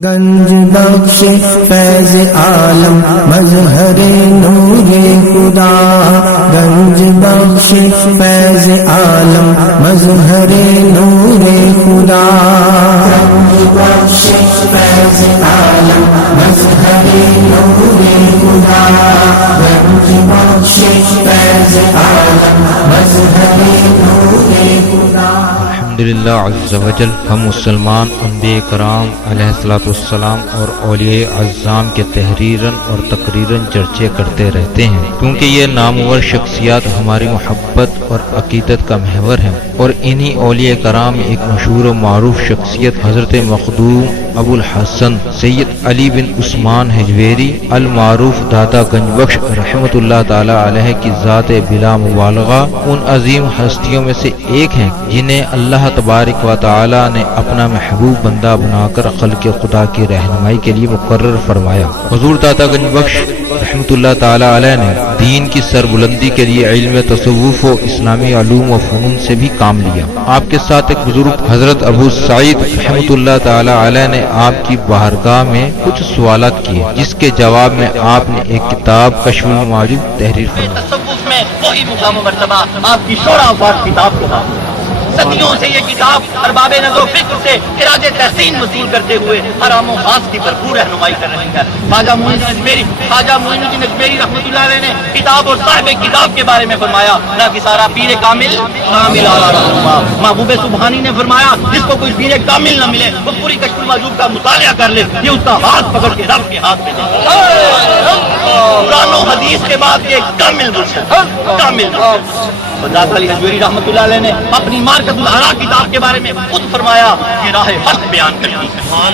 گنج بخش فیض عالم مظہر نور خدا، گنج بخش فیض عالم مظہر نور خدا، گنج بخش فیض عالم مظہر نور خدا، گنج بخش فیض عالم مظہر نور خدا۔ الحمدللہ عز و جل، ہم مسلمان انبیاء کرام علیہ الصلوۃ والسلام اور اولیاء اعظام کے تحریراً اور تقریراً چرچے کرتے رہتے ہیں، کیونکہ یہ نامور شخصیات ہماری محبت اور عقیدت کا محور ہیں، اور انہی اولیاء کرام میں ایک مشہور و معروف شخصیت حضرت مخدوم ابو الحسن سید علی بن عثمان حجویری المعروف داتا گنج بخش رحمۃ اللہ تعالی علیہ کی ذات بلا مبالغہ ان عظیم ہستیوں میں سے ایک ہیں جنہیں اللہ تبارک و تعالی نے اپنا محبوب بندہ بنا کر خلق خدا کی رہنمائی کے لیے مقرر فرمایا۔ حضور داتا گنج بخش رحمۃ اللہ تعالی علیہ نے دین کی سربلندی کے لیے علم تصوف و اسلامی علوم و فنون سے بھی کام لیا۔ آپ کے ساتھ ایک بزرگ حضرت ابو سعید رحمۃ اللہ تعالی علیہ نے آپ کی بارگاہ میں کچھ سوالات کیے، جس کے جواب میں آپ نے ایک کتاب کشف المعجوب تحریر فرمائی۔ تصوف میں وہی مقام و مرتبہ آپ کی شورا آباد کتاب کو حاصل۔ صدیوں سے یہ کتاب ارباب نظر و فکر سے خراج تحسین وصول کرتے ہوئے حرام و خاص کی بھرپور رہنمائی کر رہی ہے۔ خواجہ معین الدین اجمیری رحمۃ اللہ علیہ نے کتاب اور صاحب کتاب کے بارے میں فرمایا، نہ کہ سارا پیر کامل اعلیٰ رہنما۔ محبوب سبحانی نے فرمایا، جس کو کوئی پیر کامل نہ ملے وہ پوری کشف المعجوب کا مطالعہ کر لے، یہ اس کا ہاتھ پکڑ کے رب کے ہاتھ میں دے۔ قرآن و حدیث کے بعد یہ کامل مرشد، کامل مرشد۔ داتا علی حجویری رحمۃ اللہ علیہ نے اپنی مارکت الآراء کتاب کے بارے میں خود فرمایا کہ راہ حق بیان کرتی ہے، کون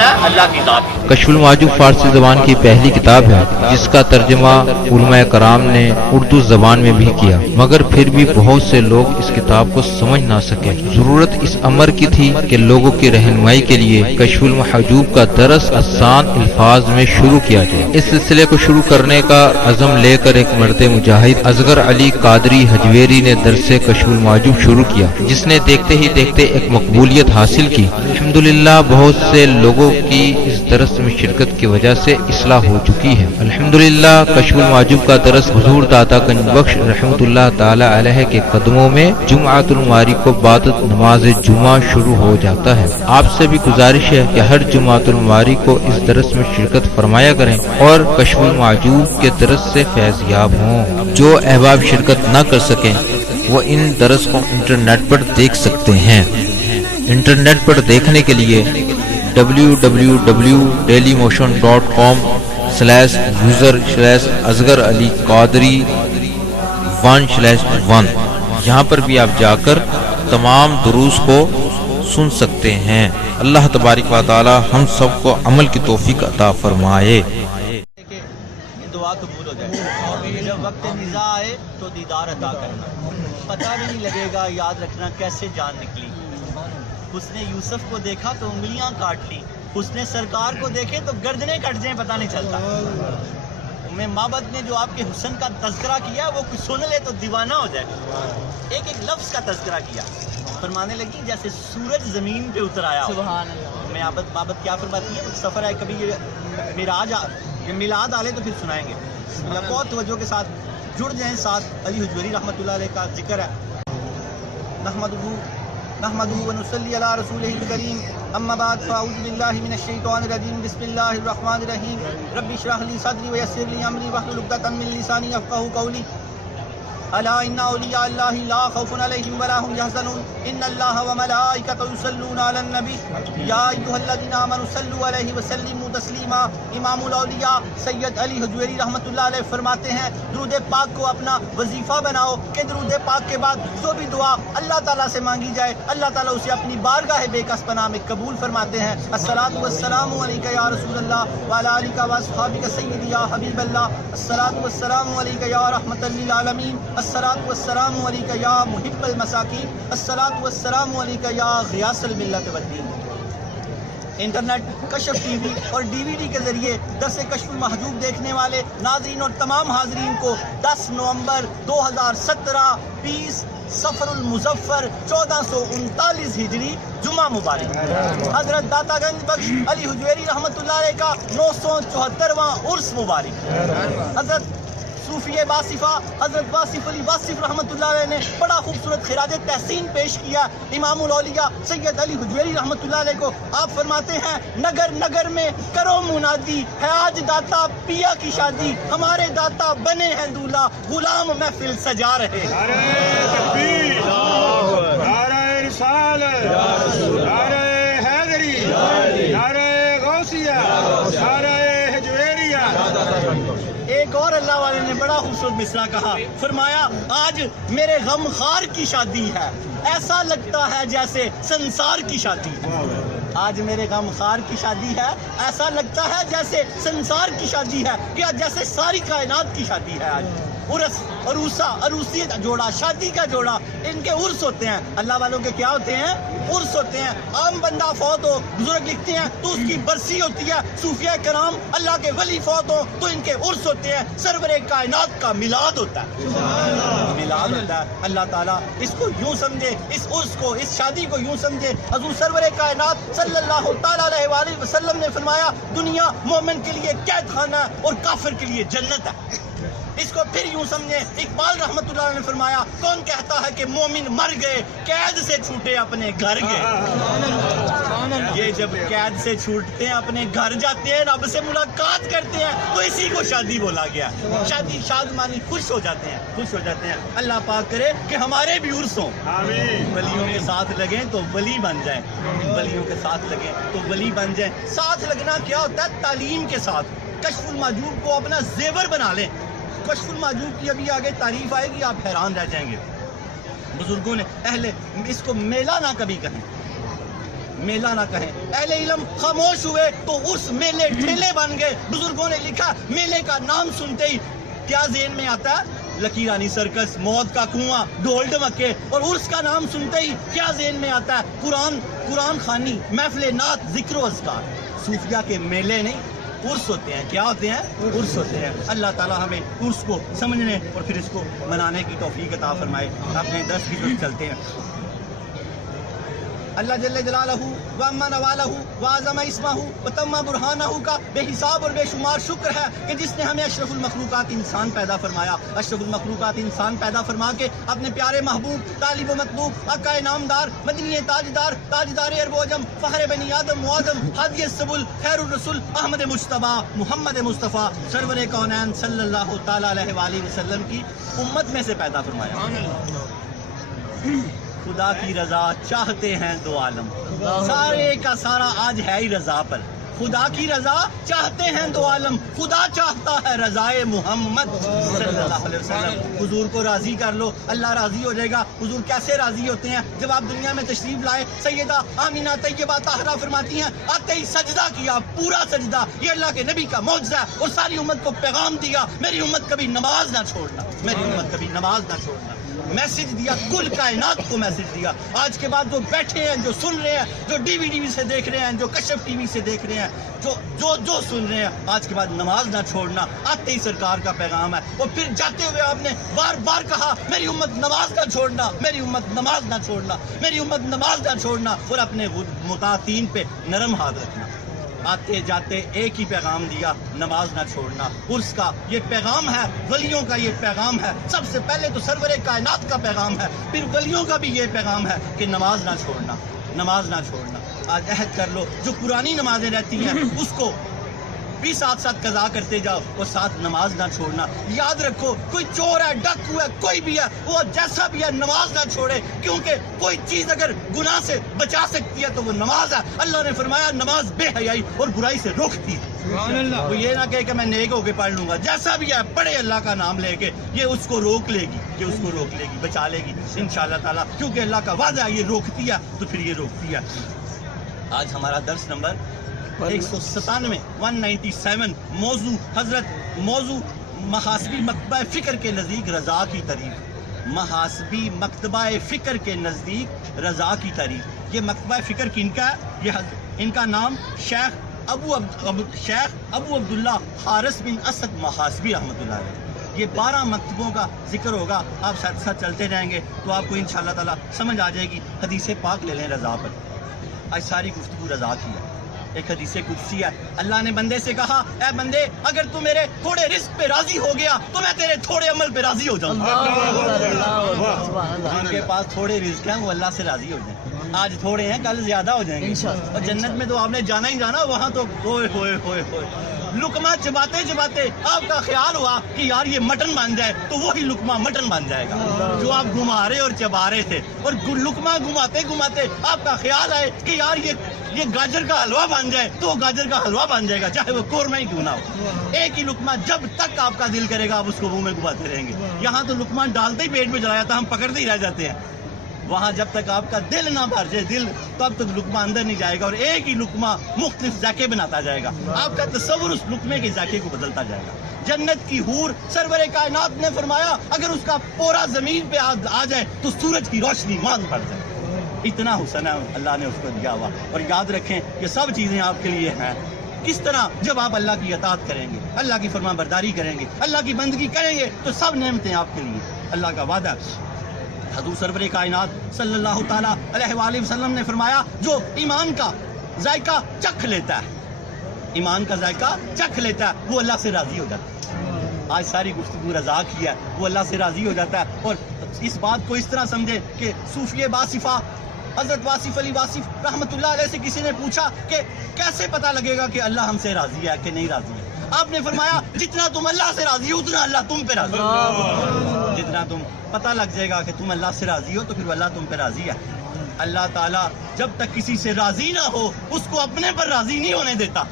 ہے؟ اللہ کی ذات۔ کشف المعجوب فارسی زبان کی پہلی کتاب ہے جس کا ترجمہ علماء کرام نے اردو زبان میں بھی کیا، مگر پھر بھی بہت سے لوگ اس کتاب کو سمجھ نہ سکے۔ ضرورت اس امر کی تھی کہ لوگوں کی رہنمائی کے لیے کشف المحجوب کا درس آسان الفاظ میں شروع کیا جائے۔ اس سلسلے کو شروع کرنے کا عزم لے کر ایک مرد مجاہد اصغر علی قادری حجویری نے درس کشف المعجوب شروع کیا، جس نے دیکھتے ہی دیکھتے ایک مقبولیت حاصل کی۔ الحمدللہ بہت سے لوگوں کی اس درس میں شرکت کی وجہ سے اصلاح ہو چکی ہے۔ الحمدللہ کشف المعجوب کا درس حضور داتا گنج بخش رحمۃ اللہ تعالی علیہ کے قدموں میں جمعۃ المبارک کو بعد نماز جمعہ شروع ہو جاتا ہے۔ آپ سے بھی گزارش ہے کہ ہر جمعۃ المبارک کو اس درس میں شرکت فرمایا کریں اور کشف المعجوب کے درس سے فیض یاب ہوں۔ جو احباب شرکت نہ کر سکیں وہ ان درس کو انٹرنیٹ پر دیکھ سکتے ہیں۔ انٹرنیٹ پر دیکھنے کے لیے www.dailymotion.com/user/اصغر علی قادری 1/1 یہاں پر بھی آپ جا کر تمام دروس کو سن سکتے ہیں۔ اللہ تبارک و تعالی ہم سب کو عمل کی توفیق عطا فرمائے۔ دعا قبول ہو جائے، جب وقت نزاع آئے تو دیدار عطا کرنا، پتہ بھی نہیں لگے گا، یاد رکھنا کیسے جان نکلی۔ اس نے یوسف کو دیکھا تو انگلیاں کاٹ لی، اس نے سرکار کو دیکھے تو گردنیں کٹ جائیں پتہ نہیں چلتا۔ معبد نے جو آپ کے حسن کا تذکرہ کیا وہ کچھ سن لے تو دیوانہ ہو جائے۔ ایک ایک لفظ کا تذکرہ کیا، فرمانے لگی جیسے سورج زمین پہ اتر آیا۔ سبحان اللہ۔ معبد کیا فرماتی ہے؟ سفر ہے، کبھی میلاد آلے تو پھر سنائیں گے۔ بہت توجہ کے ساتھ جڑ جائیں، ساتھ علی حجویری رحمۃ اللہ علیہ کا ذکر ہے۔ نحمدہ ونصلی علی رسولہ الکریم، اما بعد فاعوذ باللہ من الشیطان الرجیم، بسم اللہ الرحمن الرحیم، رب اشرح لی صدری ویسر لی امری واحلل عقدۃ من لسانی یفقہوا قولی۔ الا ان اولیاء اللہ لا خوف علیہم ولا هم يحزنون، ان اللہ وملائکتہ یصلون علی النبی یا ایھا الذین آمنوا صلوا علیہ وسلموا تسلیما۔ امام الاولیاء سید علی حجویری رحمۃ اللہ علیہ فرماتے ہیں، درود پاک کو اپنا وظیفہ بناؤ کہ درود پاک کے بعد جو بھی دعا اللہ تعالیٰ سے مانگی جائے اللہ تعالیٰ اسے اپنی بارگاہ بے کس پناہ میں قبول فرماتے ہیں۔ الصلاۃ والسلام علیک یا رسول اللہ وعلی آلک واصحابک سیدی یا حبیب اللہ، الصلاۃ والسلام علیک یا رحمۃ للعالمین، الصلاۃ والسلام علیک یا محب المساکین، الصلاۃ والسلام علیک یا غیاث الملت والدین۔ انٹرنیٹ، کشف ٹی وی اور ڈی وی ڈی کے ذریعے درس کشف المحجوب دیکھنے والے ناظرین اور تمام حاضرین کو 10 نومبر 2017 20 سفر المظفر 1439 ہجری جمعہ مبارک، حضرت داتا گنج بخش علی حجویری رحمۃ اللہ علیہ کا 974واں عرس مبارک، حضرت صوفی باصفہ حضرت واصف علی واصف رحمۃ اللہ علیہ نے بڑا خوبصورت خراج تحسین پیش کیا امام الاولیاء سید علی حجویری رحمۃ اللہ علیہ کو۔ آپ فرماتے ہیں نگر نگر میں کرو منادی، ہے آج داتا پیا کی شادی، ہمارے داتا بنے ہیں دولہا، غلام محفل سجا رہے۔ نعرہ تکبیر، نعرہ رسالت، نعرہ حیدری، نعرہ غوثیہ، نعرہ حجویریہ۔ ایک اور اللہ والے نے بڑا خوبصورت مصرع کہا، فرمایا آج میرے غم خار کی شادی ہے، ایسا لگتا ہے جیسے سنسار کی شادی ہے۔ آج میرے غم خار کی شادی ہے، ایسا لگتا ہے جیسے سنسار کی شادی ہے، کیا جیسے ساری کائنات کی شادی ہے۔ آج عرس، عروسہ، عروسی جوڑا، شادی کا جوڑا، ان کے عرس ہوتے ہیں۔ اللہ والوں کے کیا ہوتے ہیں؟ عرس ہوتے ہیں۔ عام بندہ فوت ہو، بزرگ لکھتے ہیں تو اس کی برسی ہوتی ہے، صوفیاء کرام اللہ کے ولی فوت ہو تو ان کے عرس ہوتے ہیں، سرور کائنات کا میلاد ہوتا ہے، میلاد ہوتا ہے۔ اللہ تعالیٰ اس کو یوں سمجھے، اس عرس کو، اس شادی کو یوں سمجھے۔ حضور سرور کائنات صلی اللہ تعالیٰ علیہ وآلہ وسلم نے فرمایا دنیا مومن کے لیے قید خانہ ہے اور کافر کے لیے جنت ہے۔ اس کو پھر یوں سمجھے، اقبال رحمۃ اللہ علیہ نے فرمایا کون کہتا ہے کہ مومن مر گئے قید سے چھوٹے اپنے گھر گئے۔ یہ جب قید سے چھوٹتے ہیں اپنے گھر جاتے ہیں، رب سے ملاقات کرتے ہیں تو اسی کو شادی بولا گیا۔ شادی شادمانی، خوش ہو جاتے ہیں، خوش ہو جاتے ہیں۔ اللہ پاک کرے کہ ہمارے بھی عرس ہوں، ولیوں کے ساتھ لگیں تو ولی بن جائیں، ولیوں کے ساتھ لگیں تو ولی بن جائیں۔ ساتھ لگنا کیا ہوتا ہے؟ تعلیم کے ساتھ کشف المحجوب کو اپنا زیور بنا لیں۔ کشف المحجوب کی ابھی آگے تعریف آئے گی، آپ حیران رہ جائیں گے۔ بزرگوں نے اہل اس کو میلہ نہ کبھی کہیں، میلہ نہ کہیں۔ اہل علم خاموش ہوئے تو عرس میلے ٹھیلے بن گئے۔ بزرگوں نے لکھا میلے کا نام سنتے ہی کیا ذہن میں آتا ہے؟ لکیرانی سرکس، موت کا کنواں، ڈھول ڈمکے۔ اور عرس کا نام سنتے ہی کیا ذہن میں آتا ہے؟ قرآن خوانی، محفل نعت، ذکر و اذکار۔ صوفیہ کے میلے نہیں، عرس ہوتے ہیں۔ کیا ہوتے ہیں؟ عرس ہوتے ہیں۔ اللہ تعالیٰ ہمیں عرس کو سمجھنے اور پھر اس کو منانے کی توفیق عطا فرمائے۔ اپنے درس کی طرف چلتے ہیں۔ اللہ جل جلالہ وعما نوالہ وعظم اسمہ وتم برہانہ کا بے حساب اور بے شمار شکر ہے کہ جس نے ہمیں اشرف المخلوقات انسان پیدا فرمایا۔ اشرف المخلوقات انسان پیدا فرما کے اپنے پیارے محبوب، طالب و مطلوب، آقا نامدار، مدنی تاجدار، تاجدار ارب و عجم، فخر بنی آدم معظم، ہادی السبل، خیر الرسول، احمد مجتبیٰ، محمد مصطفیٰ، سرور کونین صلی اللہ تعالیٰ علیہ وآلہ وسلم کی امت میں سے پیدا فرمایا۔ خدا کی رضا چاہتے ہیں دو عالم، سارے کا سارا آج ہے ہی رضا پر۔ خدا کی رضا چاہتے ہیں دو عالم، خدا چاہتا ہے رضائے محمد صلی اللہ علیہ وسلم۔ حضور کو راضی کر لو، اللہ راضی ہو جائے گا۔ حضور کیسے راضی ہوتے ہیں؟ جب آپ دنیا میں تشریف لائے، سیدہ آمینہ طیبہ طاہرہ فرماتی ہیں آتے ہی سجدہ کیا، پورا سجدہ۔ یہ اللہ کے نبی کا معجزہ ہے اور ساری امت کو پیغام دیا میری امت کبھی نماز نہ چھوڑنا، میری امت کبھی نماز نہ چھوڑنا۔ میسج دیا، کل کائنات کو میسج دیا۔ آج کے بعد جو بیٹھے ہیں، جو سن رہے ہیں، جو ڈی وی ٹی وی سے دیکھ رہے ہیں، جو کشف ٹی وی سے دیکھ رہے ہیں، جو سن رہے ہیں، آج کے بعد نماز نہ چھوڑنا، آتے ہی سرکار کا پیغام ہے۔ اور پھر جاتے ہوئے آپ نے بار بار کہا میری امت نماز نہ چھوڑنا، میری امت نماز نہ چھوڑنا، میری امت نماز نہ چھوڑنا، اور اپنے مطاعتین پہ نرم ہاتھ رکھنا۔ آتے جاتے ایک ہی پیغام دیا، نماز نہ چھوڑنا۔ عرس کا یہ پیغام ہے، ولیوں کا یہ پیغام ہے۔ سب سے پہلے تو سرور کائنات کا پیغام ہے، پھر ولیوں کا بھی یہ پیغام ہے کہ نماز نہ چھوڑنا، نماز نہ چھوڑنا۔ آج عہد کر لو، جو پرانی نمازیں رہتی ہیں اس کو بھی ساتھ ساتھ قضا کرتے جاؤ اور ساتھ نماز نہ چھوڑنا۔ یاد رکھو، کوئی چور ہے، ڈاکو ہے، کوئی بھی ہے، وہ جیسا بھی ہے نماز نہ چھوڑے، کیونکہ کوئی چیز اگر گناہ سے بچا سکتی ہے تو وہ نماز ہے۔ اللہ نے فرمایا نماز بے حیائی اور برائی سے روکتی ہے۔ وہ یہ نہ کہے کہ میں نیک ہو کے پڑھ لوں گا، جیسا بھی ہے پڑھے اللہ کا نام لے کے، یہ اس کو روک لے گی، یہ اس کو روک لے گی، بچا لے گی انشاءاللہ تعالیٰ، کیونکہ اللہ کا وعدہ ہے یہ روکتی ہے تو پھر یہ روکتی ہے۔ آج ہمارا درس نمبر 197 197 موضوع محاسبی مکتبہ فکر کے نزدیک رضا کی تعریف۔ محاسبی مکتبہ فکر کے نزدیک رضا کی تعریف۔ یہ مکتبہ فکر کن کا ہے؟ یہ ان کا نام شیخ ابو عبداللہ حارث بن اسد محاسبی رحمۃ اللہ علیہ۔ یہ 12 مکتبوں کا ذکر ہوگا، آپ ساتھ ساتھ چلتے جائیں گے تو آپ کو انشاءاللہ تعالیٰ سمجھ آ جائے گی۔ حدیث پاک لے لیں رضا پر، آج ساری گفتگو رضا کی ہے۔ ایک حدیث قدسی ہے، اللہ نے بندے سے کہا اے بندے اگر تو میرے تھوڑے رزق پہ راضی ہو گیا تو میں تیرے تھوڑے عمل پہ راضی ہو جاؤں گا۔ جن کے پاس تھوڑے رزق ہیں وہ اللہ سے راضی ہو جائیں، آج تھوڑے ہیں کل زیادہ ہو جائیں گے، اور جنت میں تو آپ نے جانا ہی جانا، وہاں تو ہوئے ہوئے ہوئے ہوئے لقمہ چباتے چباتے آپ کا خیال ہوا کہ یار یہ مٹن بن جائے تو وہی لقمہ مٹن بن جائے گا جو آپ گھما رہے اور چبا رہے تھے، اور لقمہ گھماتے گھماتے آپ کا خیال آئے کہ یار یہ گاجر کا حلوہ بن جائے تو وہ گاجر کا حلوہ بن جائے گا، چاہے وہ قورمہ ہی کیوں نہ ہو۔ ایک ہی لقمہ جب تک آپ کا دل کرے گا آپ اس کو منہ میں گھماتے رہیں گے۔ یہاں تو لقمہ ڈالتے ہی پیٹ میں چلا جاتا، ہم پکڑتے ہی رہ جاتے ہیں، وہاں جب تک آپ کا دل نہ بھر جائے دل تب تک لقمہ اندر نہیں جائے گا، اور ایک ہی لقمہ مختلف ذائقے بناتا جائے گا، آپ کا تصور اس لقمے کے ذائقے کو بدلتا جائے گا۔ جنت کی حور سرور کائنات نے فرمایا اگر اس کا پورا زمین پہ آ جائے تو سورج کی روشنی مان پڑ جائے، اتنا حسن ہے اللہ نے اس کو دیا ہوا۔ اور یاد رکھیں یہ سب چیزیں آپ کے لیے ہیں، کس طرح جب آپ اللہ کی اطاعت کریں گے، اللہ کی فرمان برداری کریں گے، اللہ کی بندگی کریں گے تو سب نعمتیں آپ کے لیے، اللہ کا وعدہ۔ حضور سرور کائنات صلی اللہ تعالیٰ علیہ وآلہ وسلم نے فرمایا جو ایمان کا ذائقہ چکھ لیتا ہے، ایمان کا ذائقہ چکھ لیتا ہے وہ اللہ سے راضی ہو جاتا ہے۔ آج ساری گفتگو رضا کی ہے، وہ اللہ سے راضی ہو جاتا ہے۔ اور اس بات کو اس طرح سمجھے کہ صوفی باصفہ حضرت واصف علی واصف رحمۃ اللہ علیہ سے کسی نے پوچھا کہ کیسے پتہ لگے گا کہ اللہ ہم سے راضی ہے کہ نہیں راضی ہے؟ آپ نے فرمایا جتنا تم اللہ سے راضی ہو اتنا اللہ تم پہ راضی ہے، جتنا تم پتہ لگ جائے گا کہ تم اللہ سے راضی ہو تو پھر اللہ تم پہ راضی ہے۔ اللہ تعالیٰ جب تک کسی سے راضی نہ ہو اس کو اپنے پر راضی نہیں ہونے دیتا۔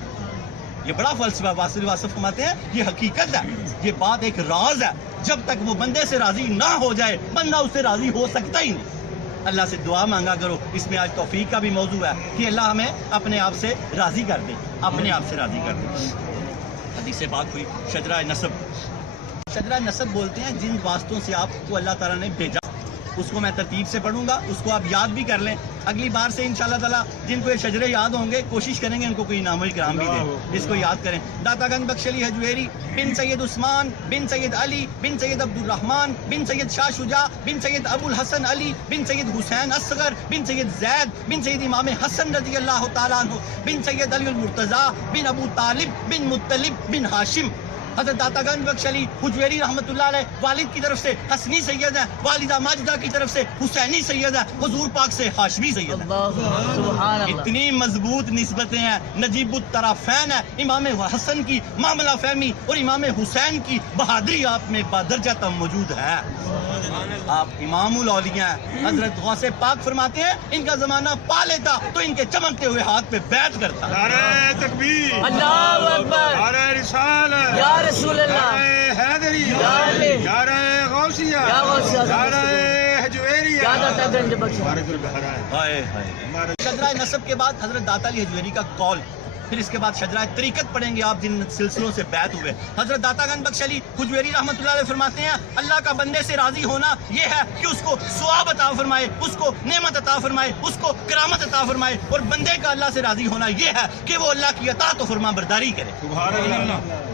یہ بڑا فلسفہ واصف واصف فرماتے ہیں، یہ حقیقت ہے، یہ بات ایک راز ہے، جب تک وہ بندے سے راضی نہ ہو جائے بندہ اس سے راضی ہو سکتا ہی نہیں۔ اللہ سے دعا مانگا کرو، اس میں آج توفیق کا بھی موضوع ہے کہ اللہ ہمیں اپنے آپ سے راضی کر دے، اپنے آپ سے راضی کر دے۔ حدیث پاک ہوئی شجرہ نسب، شجرہ نسب بولتے ہیں جن واسطوں سے آپ کو اللہ تعالیٰ نے بھیجا، اس کو میں ترتیب سے پڑھوں گا، اس کو آپ یاد بھی کر لیں، اگلی بار سے انشاءاللہ تعالیٰ جن کو یہ شجرے یاد ہوں گے کوشش کریں گے ان کو کوئی انعام الکرام بھی دیں، اس کو یاد کریں۔ داتا گنج بخش علی حجویری بن سید عثمان بن سید علی بن سید عبد الرحمن بن سید شاہ شجاع بن سید ابو الحسن علی بن سید حسین اصغر بن سید زید بن سید امام حسن رضی اللہ تعالیٰ عنہ بن سید علی المرتضیٰ بن ابو طالب بن مطلب بن ہاشم۔ حضرت داتا گنج بخش علی حجویری رحمۃ اللہ علیہ والد کی طرف سے حسنی سید ہیں، والدہ ماجدہ کی طرف سے حسینی سید ہیں، حضور پاک سے ہاشمی سید ہیں۔ اتنی مضبوط نسبتیں ہیں، نجیب الطرفین ہے، امام حسن کی معاملہ فہمی اور امام حسین کی بہادری آپ میں بادرجہ موجود ہے۔ آپ امام الاولیاء ہیں، حضرت غوث پاک فرماتے ہیں ان کا زمانہ پا لیتا تو ان کے چمکتے ہوئے ہاتھ پہ بیعت کرتا۔ نعرہ تکبیر، اللہ اکبر، نعرہ رسالت، یا رسول اللہ، نعرہ حیدری، یا علی، نعرہ غوثیہ، یا غوثیہ، نعرہ حجویریہ، یا داتا گنج بخش۔ ہمارے دل بہرا ہے۔ ہائے ہائے۔ شجرہ نسب کے بعد حضرت داتا علی حجویری کا قول، پھر اس کے بعد شجرہ طریقت پڑھیں گے آپ جن سلسلوں سے بیعت ہوئے۔ حضرت داتا گنج بخش علی حجویری رحمۃ اللہ علیہ فرماتے ہیں اللہ کا بندے سے راضی ہونا یہ ہے کہ اس کو ثواب عطا فرمائے، اس کو نعمت عطا فرمائے، اس کو کرامت عطا فرمائے، اور بندے کا اللہ سے راضی ہونا یہ ہے کہ وہ اللہ کی اطاعت و فرمان برداری کرے۔ سبحان اللہ۔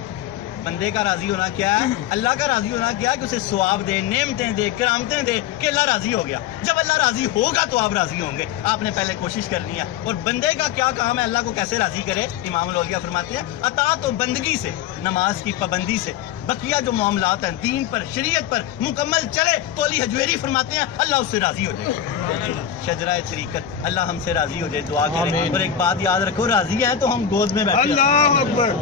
بندے کا راضی ہونا کیا ہے؟ اللہ کا راضی ہونا کیا ہے کہ اسے ثواب دے، نعمتیں دے، کرامتیں دے کہ اللہ راضی ہو گیا۔ جب اللہ راضی ہوگا تو آپ راضی ہوں گے، آپ نے پہلے کوشش کرنی ہے۔ اور بندے کا کیا کام ہے، اللہ کو کیسے راضی کرے؟ امام الاولیاء فرماتے ہیں اطاعت و بندگی سے، نماز کی پابندی سے، بقیہ جو معاملات ہیں دین پر، شریعت پر مکمل چلے تو علی حجویری فرماتے ہیں اللہ اس سے راضی ہو جائے۔ شجرہ طریقت، اللہ ہم سے راضی ہو جائے، دعا کریں۔ اور ایک بات یاد رکھو، راضی ہے تو ہم گود میں بیٹھے ہیں۔ اللہ اکبر۔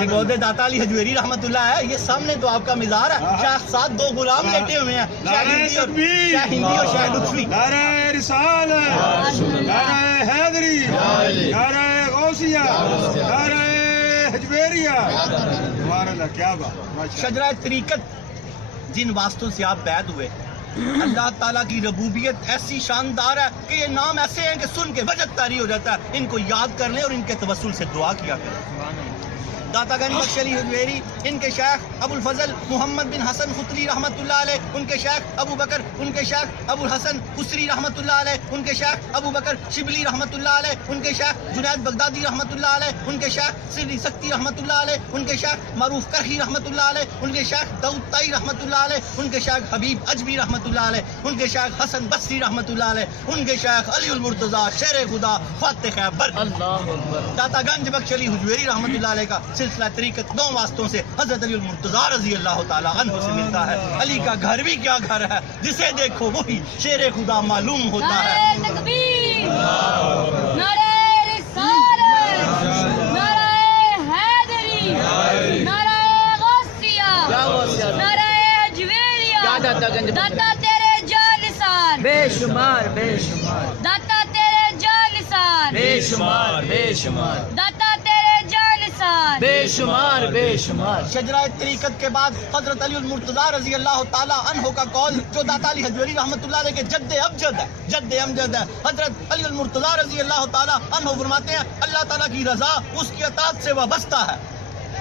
یہ گود داتا علی حجویری رحمۃ اللہ ہے، یہ سامنے تو آپ کا مزار ہے، شاہ ساتھ دو غلام لیٹے ہوئے ہیں، شاہ ہندی اور شاہ لطفی۔ نعرہ رسالت، نعرہ حیدری، نعرہ غوثیہ، نعرہ حجویریہ۔ ہمارا اللہ کیا بات۔ شجرہ طریقت جن واسطوں سے آپ بیعت ہوئے، اللہ تعالیٰ کی ربوبیت ایسی شاندار ہے کہ یہ نام ایسے ہیں کہ سن کے وجد طاری ہو جاتا ہے، ان کو یاد کر لیں اور ان کے توسل سے دعا کیا کریں۔ داتا گنج بخش علی حجویری، ان کے شیخ ابو الفضل محمد بن حسن خطری رحمۃ اللہ علیہ، ان کے شیخ ابو بکر، ان کے شیخ ابو الحسن خسری رحمۃ اللہ علیہ، ان کے شیخ ابو بکر شبلی رحمۃ اللہ علیہ، ان کے شیخ جنید بغدادی رحمۃ اللہ علیہ، ان کے شیخ سری سختی رحمۃ اللہ علیہ، ان کے شیخ معروف کرخی رحمۃ اللہ علیہ، ان کے شیخ داؤد طائی رحمۃ اللہ علیہ، ان کے شیخ حبیب اجمی رحمۃ اللہ علیہ، ان کے شیخ حسن بصری رحمۃ اللہ علیہ، ان کے شیخ علی المرتضیٰ شیر خدا فاتح خیبر۔ اللہ اکبر۔ داتا گنج بخش علی حجویری رحمۃ اللہ علیہ کا سلسلہ طریقت 9 واسطوں سے حضرت علی المرتضیٰ رضی اللہ تعالیٰ عنہ سے ملتا ہے۔ علی کا گھر بھی کیا گھر ہے، جسے دیکھو وہی شیر خدا معلوم ہوتا ہے۔ نعرہ تکبیر، نعرہ رسالت، نعرہ حیدری، نعرہ غوثیہ، نعرہ حجویریہ، داتا گنج بخش، داتا تیرے جالسان، بے شمار بے شمار داتا تیرے جالسان، بے شمار بے شمار داتا تیرے جالسان، بے شمار بے شمار۔ شجرہ طریقت کے بعد حضرت علی المرتضیٰ رضی اللہ تعالیٰ عنہ کا قول جو داتا علی حجویری رحمۃ اللہ علیہ کے جد امجد ہے، جد امجد ہے۔ حضرت علی المرتضیٰ رضی اللہ تعالیٰ عنہ فرماتے ہیں اللہ تعالیٰ کی رضا اس کی اطاعت سے وابستہ ہے۔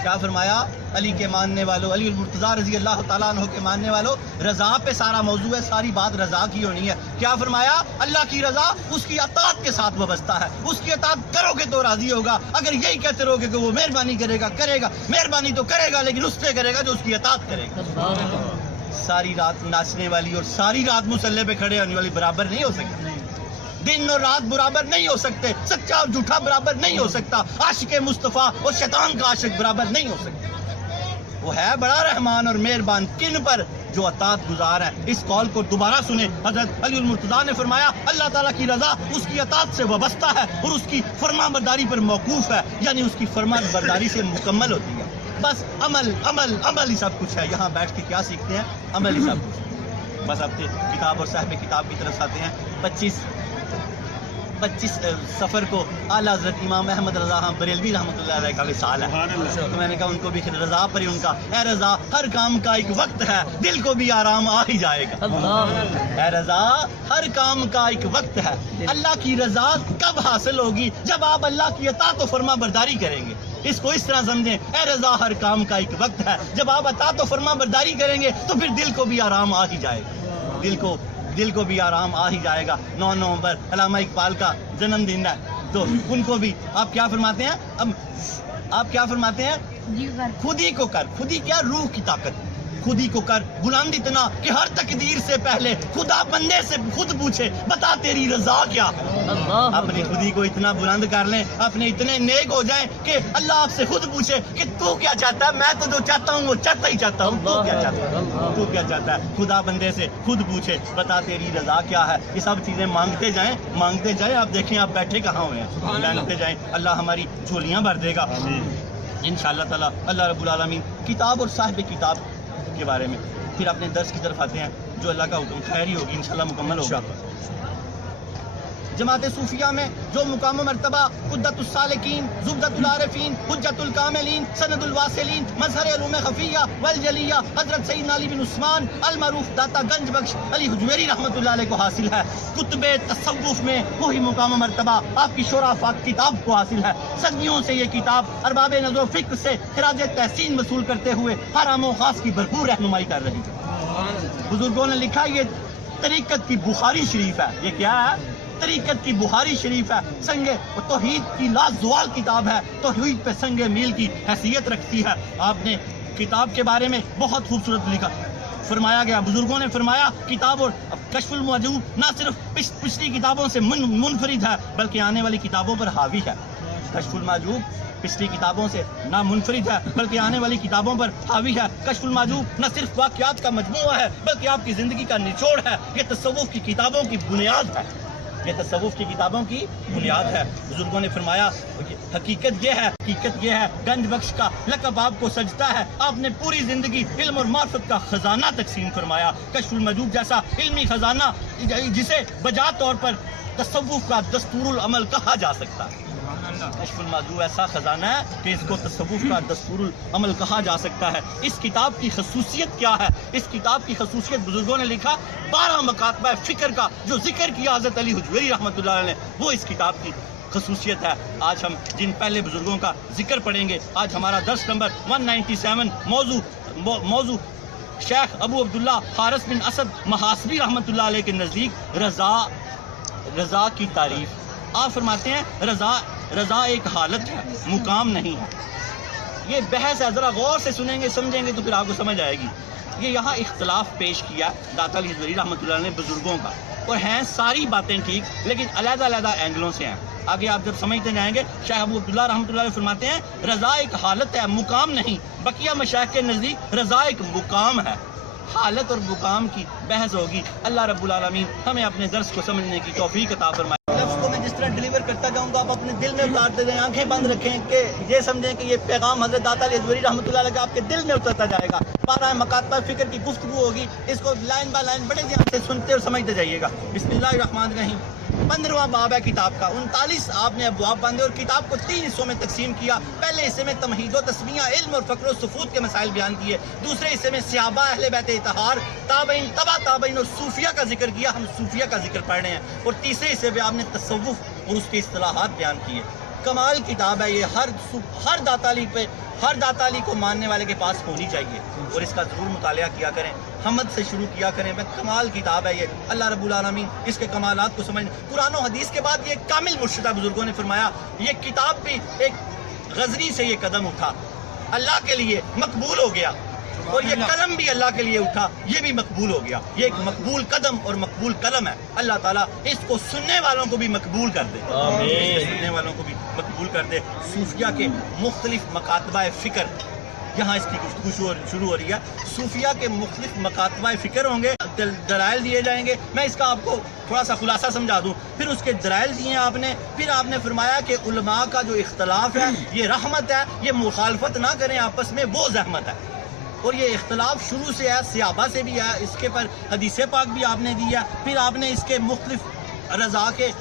کیا فرمایا؟ علی کے ماننے والوں، علی المرتضیٰ رضی اللہ تعالیٰ عنہ کے ماننے والوں، رضا پہ سارا موضوع ہے، ساری بات رضا کی ہونی ہے۔ کیا فرمایا؟ اللہ کی رضا اس کی اطاعت کے ساتھ وابستہ ہے، اس کی اطاعت کرو گے تو راضی ہوگا۔ اگر یہی کہتے رہو گے کہ وہ مہربانی کرے گا، کرے گا، مہربانی تو کرے گا لیکن اس پہ کرے گا جو اس کی اطاعت کرے گا۔ ساری رات ناچنے والی اور ساری رات مصلی پہ کھڑے ہونے والی برابر نہیں ہو سکتی، دن اور رات برابر نہیں ہو سکتے، سچا اور جھوٹا برابر نہیں ہو سکتا، عاشق مصطفیٰ اور شیطان کا عاشق برابر نہیں ہو سکتا۔ وہ ہے بڑا رحمان اور مہربان کن پر جو اطاعت گزار ہے۔ اس قول کو دوبارہ سنیں، حضرت علی المرتضیٰ نے فرمایا اللہ تعالیٰ کی رضا اس کی اطاعت سے وابستہ ہے اور اس کی فرما برداری پر موقوف ہے، یعنی اس کی فرما برداری سے مکمل ہوتی ہے۔ بس عمل عمل عمل ہی سب کچھ ہے۔ یہاں بیٹھ کے کیا سیکھتے ہیں؟ عمل ہی سب کچھ ہے۔ بس اب کتاب اور صاحب کتاب کی طرف آتے ہیں۔ 25 سفر کو اعلیٰ حضرت امام احمد رضا بریلوی رحمۃ اللہ علیہ کا وصال ہے، تو میں نے کہا ان کو بھی رضا پر ہی ان کا اے رضا ہر کام کا ایک وقت ہے، دل کو بھی آرام آ ہی جائے گا۔ اے رضا ہر کام کا ایک وقت ہے، اللہ کی رضا کب حاصل ہوگی؟ جب آپ اللہ کی اطاعت و فرما برداری کریں گے۔ اس کو اس طرح سمجھیں، اے رضا ہر کام کا ایک وقت ہے، جب آپ اطاعت و فرما برداری کریں گے تو پھر دل کو بھی آرام آ ہی جائے گا، دل کو بھی آرام آ ہی جائے گا۔ 9 نومبر علامہ اقبال کا جنم دن ہے، تو ان کو بھی آپ کیا فرماتے ہیں؟ اب آپ کیا فرماتے ہیں؟ خود ہی کو کر، خود ہی کیا؟ روح کی طاقت، خود ہی کو کر بلند اتنا کہ ہر تقدیر سے پہلے خدا بندے سے خود پوچھے بتا تیری رضا کیا ہے۔ اپنی خودی کو اتنا بلند کر لیں، اپنے اتنے نیک ہو جائیں کہ اللہ آپ سے خود پوچھے کہ تو کیا چاہتا ہے؟ میں تو جو چاہتا ہوں وہ چاہتا ہی چاہتا ہوں، تو کیا چاہتا ہے؟ تو کیا چاہتا ہے؟ خدا بندے سے خود پوچھے بتا تیری رضا کیا ہے۔ یہ سب چیزیں مانگتے جائیں۔ آپ دیکھیں آپ بیٹھے کہاں ہوئے ہیں، مانگتے جائیں، اللہ ہماری جھولیاں بھر دے گا انشاءاللہ تعالیٰ۔ اللہ رب العالمین کتاب اور صاحب کتاب کے بارے میں پھر اپنے درس کی طرف آتے ہیں، جو اللہ کا حکم خیر ہی ہوگی انشاءاللہ مکمل ہوگا۔ جماعت صوفیہ میں جو مقام و مرتبہ قدت السالکین، زبدۃ العارفین، حجت الکاملین، سند الواصلین، مظہر علوم خفیہ والجلیہ حضرت سیدنا علی بن عثمان المعروف داتا گنج بخش علی حجویری رحمۃ اللہ علیہ کو حاصل ہے۔ کتب تصوف میں وہی مقام و مرتبہ آپ کی شرافہ کتاب کو حاصل ہے۔ صدیوں سے یہ کتاب ارباب نظر و فکر سے خراج تحسین وصول کرتے ہوئے حرام و خاص کی بھرپور رہنمائی کر رہی ہے۔ بزرگوں نے لکھا یہ طریقت کی بخاری شریف ہے۔ یہ کیا ہے؟ طریقت کی بخاری شریف ہے، سنگ توحید کی لازوال کتاب ہے، توحید پہ سنگ میل کی حیثیت رکھتی ہے۔ آپ نے کتاب کے بارے میں بہت خوبصورت لکھا فرمایا گیا، بزرگوں نے فرمایا کتاب اور کشف المعجوب نہ صرف پچھلی کتابوں سے منفرد ہے بلکہ آنے والی کتابوں پر حاوی ہے۔ کشف المعجوب پچھلی کتابوں سے نہ منفرد ہے بلکہ آنے والی کتابوں پر حاوی ہے۔ کشف المعجوب نہ صرف واقعات کا مجموعہ ہے بلکہ آپ کی زندگی کا نچوڑ ہے۔ یہ تصوف کی کتابوں کی بنیاد ہے، یہ تصوف کی کتابوں کی بنیاد ہے۔ بزرگوں نے فرمایا حقیقت یہ ہے گنج بخش کا لقب آپ کو سجتا ہے۔ آپ نے پوری زندگی علم اور معرفت کا خزانہ تقسیم فرمایا۔ کشف المعجوب جیسا علمی خزانہ جسے بجا طور پر تصوف کا دستور العمل کہا جا سکتا ہے، کشف المعجوب ایسا خزانہ ہے کہ اس کو تصوف کا دستور العمل کہا جا سکتا ہے۔ اس کتاب کی خصوصیت کیا ہے؟ اس کتاب کی خصوصیت بزرگوں نے لکھا 12 مکاتبہ فکر کا جو ذکر کیا حضرت علی حجویری رحمۃ اللہ علیہ نے، وہ اس کتاب کی خصوصیت ہے. آج ہم جن پہلے بزرگوں کا ذکر پڑھیں گے. آج ہمارا درس نمبر 197 موضوع شیخ ابو عبداللہ حارث بن اسد محاسبی رحمۃ اللہ علیہ کے نزدیک رضا کی تعریف. آپ فرماتے ہیں رضا ایک حالت ہے، مقام نہیں ہے. یہ بحث ہے، ذرا غور سے سنیں گے سمجھیں گے تو پھر آپ کو سمجھ آئے گی. یہ یہاں اختلاف پیش کیا داتا علی حضوری رحمۃ اللہ نے بزرگوں کا، اور ہیں ساری باتیں ٹھیک لیکن علیحدہ اینگلوں سے ہیں. آگے آپ جب سمجھتے جائیں گے شیخ ابو عبداللہ رحمۃ اللہ علیہ فرماتے ہیں رضا ایک حالت ہے، مقام نہیں. بقیہ مشائخ کے نزدیک رضا ایک مقام ہے. حالت اور مقام کی بحث ہوگی. اللہ رب العالمین ہمیں اپنے درس کو سمجھنے کی توفیق عطا فرمائے. لفظ کو میں جس طرح ڈیلیور کرتا جاؤں گا آپ اپنے دل میں اتارتے جائیں، آنکھیں بند رکھیں کہ یہ سمجھیں کہ یہ پیغام حضرت داتا علی حضوری رحمۃ اللہ علیہ کا آپ کے دل میں اترتا جائے گا. پارہ مکاتبہ فکر کی گفتگو ہوگی، اس کو لائن بائی لائن بڑے دھیان سے سنتے اور سمجھتے جائیے گا. بسم اللہ الرحمن الرحیم. 15واں باب ہے کتاب کا. 39 آپ نے ابواب باندھے اور کتاب کو 3 حصوں میں تقسیم کیا. پہلے حصے میں تمہید و تسمیہ، علم اور فقر و سفود کے مسائل بیان کیے. دوسرے حصے میں صحابہ، اہل بیت اطہار، تابعین، تبع تابعین اور صوفیہ کا ذکر کیا. ہم صوفیہ کا ذکر پڑھ رہے ہیں. اور تیسرے حصے میں آپ نے تصوف اور اس کے اصطلاحات بیان کیے. کمال کتاب ہے یہ. ہر داتا علی کو ماننے والے کے پاس ہونی چاہیے اور اس کا ضرور مطالعہ کیا کریں. حمد سے شروع کیا کریں. میں کمال کتاب ہے یہ. اللہ رب العالمین اس کے کمالات کو سمجھ. قرآن و حدیث کے بعد یہ کامل مرشدہ بزرگوں نے فرمایا یہ کتاب بھی ایک غزنی سے یہ قدم اٹھا، اللہ کے لیے مقبول ہو گیا، اور یہ قلم بھی اللہ کے لیے اٹھا، یہ بھی مقبول ہو گیا. یہ ایک مقبول قدم اور مقبول قلم ہے. اللہ تعالیٰ اس کو سننے والوں کو بھی مقبول کر دے. سننے والوں کو بھی مقبول کر دے. صوفیہ کے مختلف مکاتبہ فکر، یہاں اس کی گفتگو شروع ہو رہی ہے. صوفیہ کے مختلف مکاتبہ فکر ہوں گے، دلائل دیے جائیں گے. میں اس کا آپ کو تھوڑا سا خلاصہ سمجھا دوں. پھر اس کے دلائل دیے آپ نے. پھر آپ نے فرمایا کہ علماء کا جو اختلاف ہے یہ رحمت ہے، یہ مخالفت نہ کریں آپس میں، وہ زحمت ہے. اور یہ اختلاف شروع سے ہے، صحابہ سے بھی ہے، اس کے پر حدیث پاک بھی آپ نے دی ہے. پھر آپ نے اس کے مختلف رضا کے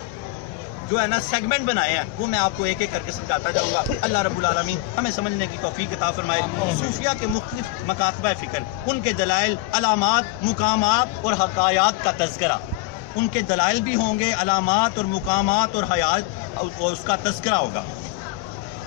جو ہے نا سیگمنٹ بنائے ہیں، وہ میں آپ کو ایک ایک کر کے سمجھاتا جاؤں گا. اللہ رب العالمین ہمیں سمجھنے کی توفیق عطا فرمائے. صوفیہ کے مختلف مکاتبہ فکر، ان کے دلائل، علامات، مقامات اور حقائق کا تذکرہ. ان کے دلائل بھی ہوں گے، علامات اور مقامات اور حیات اور اس کا تذکرہ ہوگا.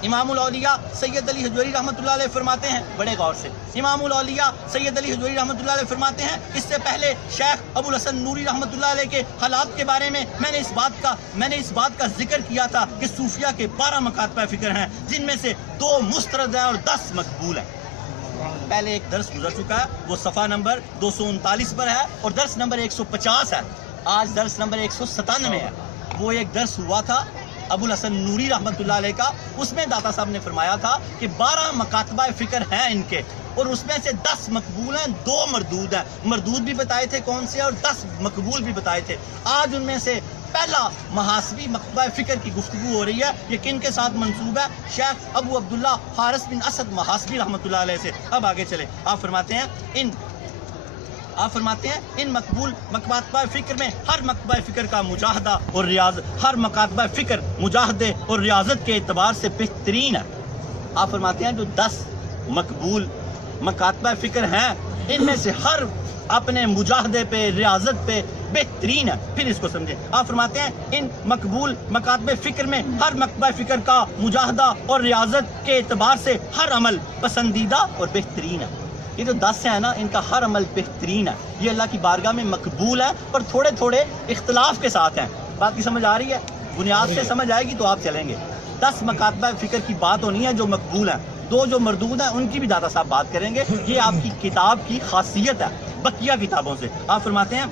امام الاولیاء سید علی حجویری رحمۃ اللہ علیہ فرماتے ہیں، بڑے غور سے، امام الاولیاء سید علی حجویری رحمۃ اللہ علیہ فرماتے ہیں اس سے پہلے شیخ ابو الحسن نوری رحمۃ اللہ علیہ کے حالات کے بارے میں میں نے اس بات کا ذکر کیا تھا کہ صوفیہ کے 12 مکاتبہ فکر ہیں، جن میں سے 2 مسترد ہیں اور 10 مقبول ہیں. پہلے ایک درس گزر چکا ہے، وہ صفحہ نمبر 239 پر ہے اور درس نمبر 150 ہے. آج درس نمبر 197 ہے. وہ ایک درس ہوا تھا ابو الحسن نوری رحمۃ اللہ علیہ کا. اس میں داتا صاحب نے فرمایا تھا کہ 12 مکاتبہ فکر ہیں ان کے، اور اس میں سے 10 مقبول ہیں، 2 مردود ہیں. مردود بھی بتائے تھے کون سے اور 10 مقبول بھی بتائے تھے. آج ان میں سے پہلا محاسبی مکتبہ فکر کی گفتگو ہو رہی ہے. یہ کن کے ساتھ منسوب ہے؟ شیخ ابو عبداللہ حارث بن اسد محاسبی رحمۃ اللہ علیہ سے. اب آگے چلے. آپ فرماتے ہیں ان مقبول مکاتبہ فکر میں ہر مکتبہ فکر کا مجاہدہ اور ہر مکاتبہ فکر مجاہدے اور ریاضت کے اعتبار سے بہترین ہے. آپ فرماتے ہیں جو 10 مقبول مکاتبہ فکر ہیں ان میں سے ہر اپنے مجاہدے پہ، ریاضت پہ بہترین ہے. پھر اس کو سمجھیں. آپ فرماتے ہیں ان مقبول مکاتبہ فکر میں ہر مکتبہ فکر کا مجاہدہ اور ریاضت کے اعتبار سے ہر عمل پسندیدہ اور بہترین ہے. یہ جو 10 ہیں نا، ان کا ہر عمل بہترین ہے. یہ اللہ کی بارگاہ میں مقبول ہے، پر تھوڑے تھوڑے اختلاف کے ساتھ ہیں. بات کی سمجھ آ رہی ہے؟ بنیاد سے سمجھ آئے گی تو آپ چلیں گے. 10 مکاتبہ فکر کی بات ہونی ہے جو مقبول ہیں. 2 جو مردود ہیں ان کی بھی داتا صاحب بات کریں گے. یہ آپ کی کتاب کی خاصیت ہے بقیہ کتابوں سے. آپ فرماتے ہیں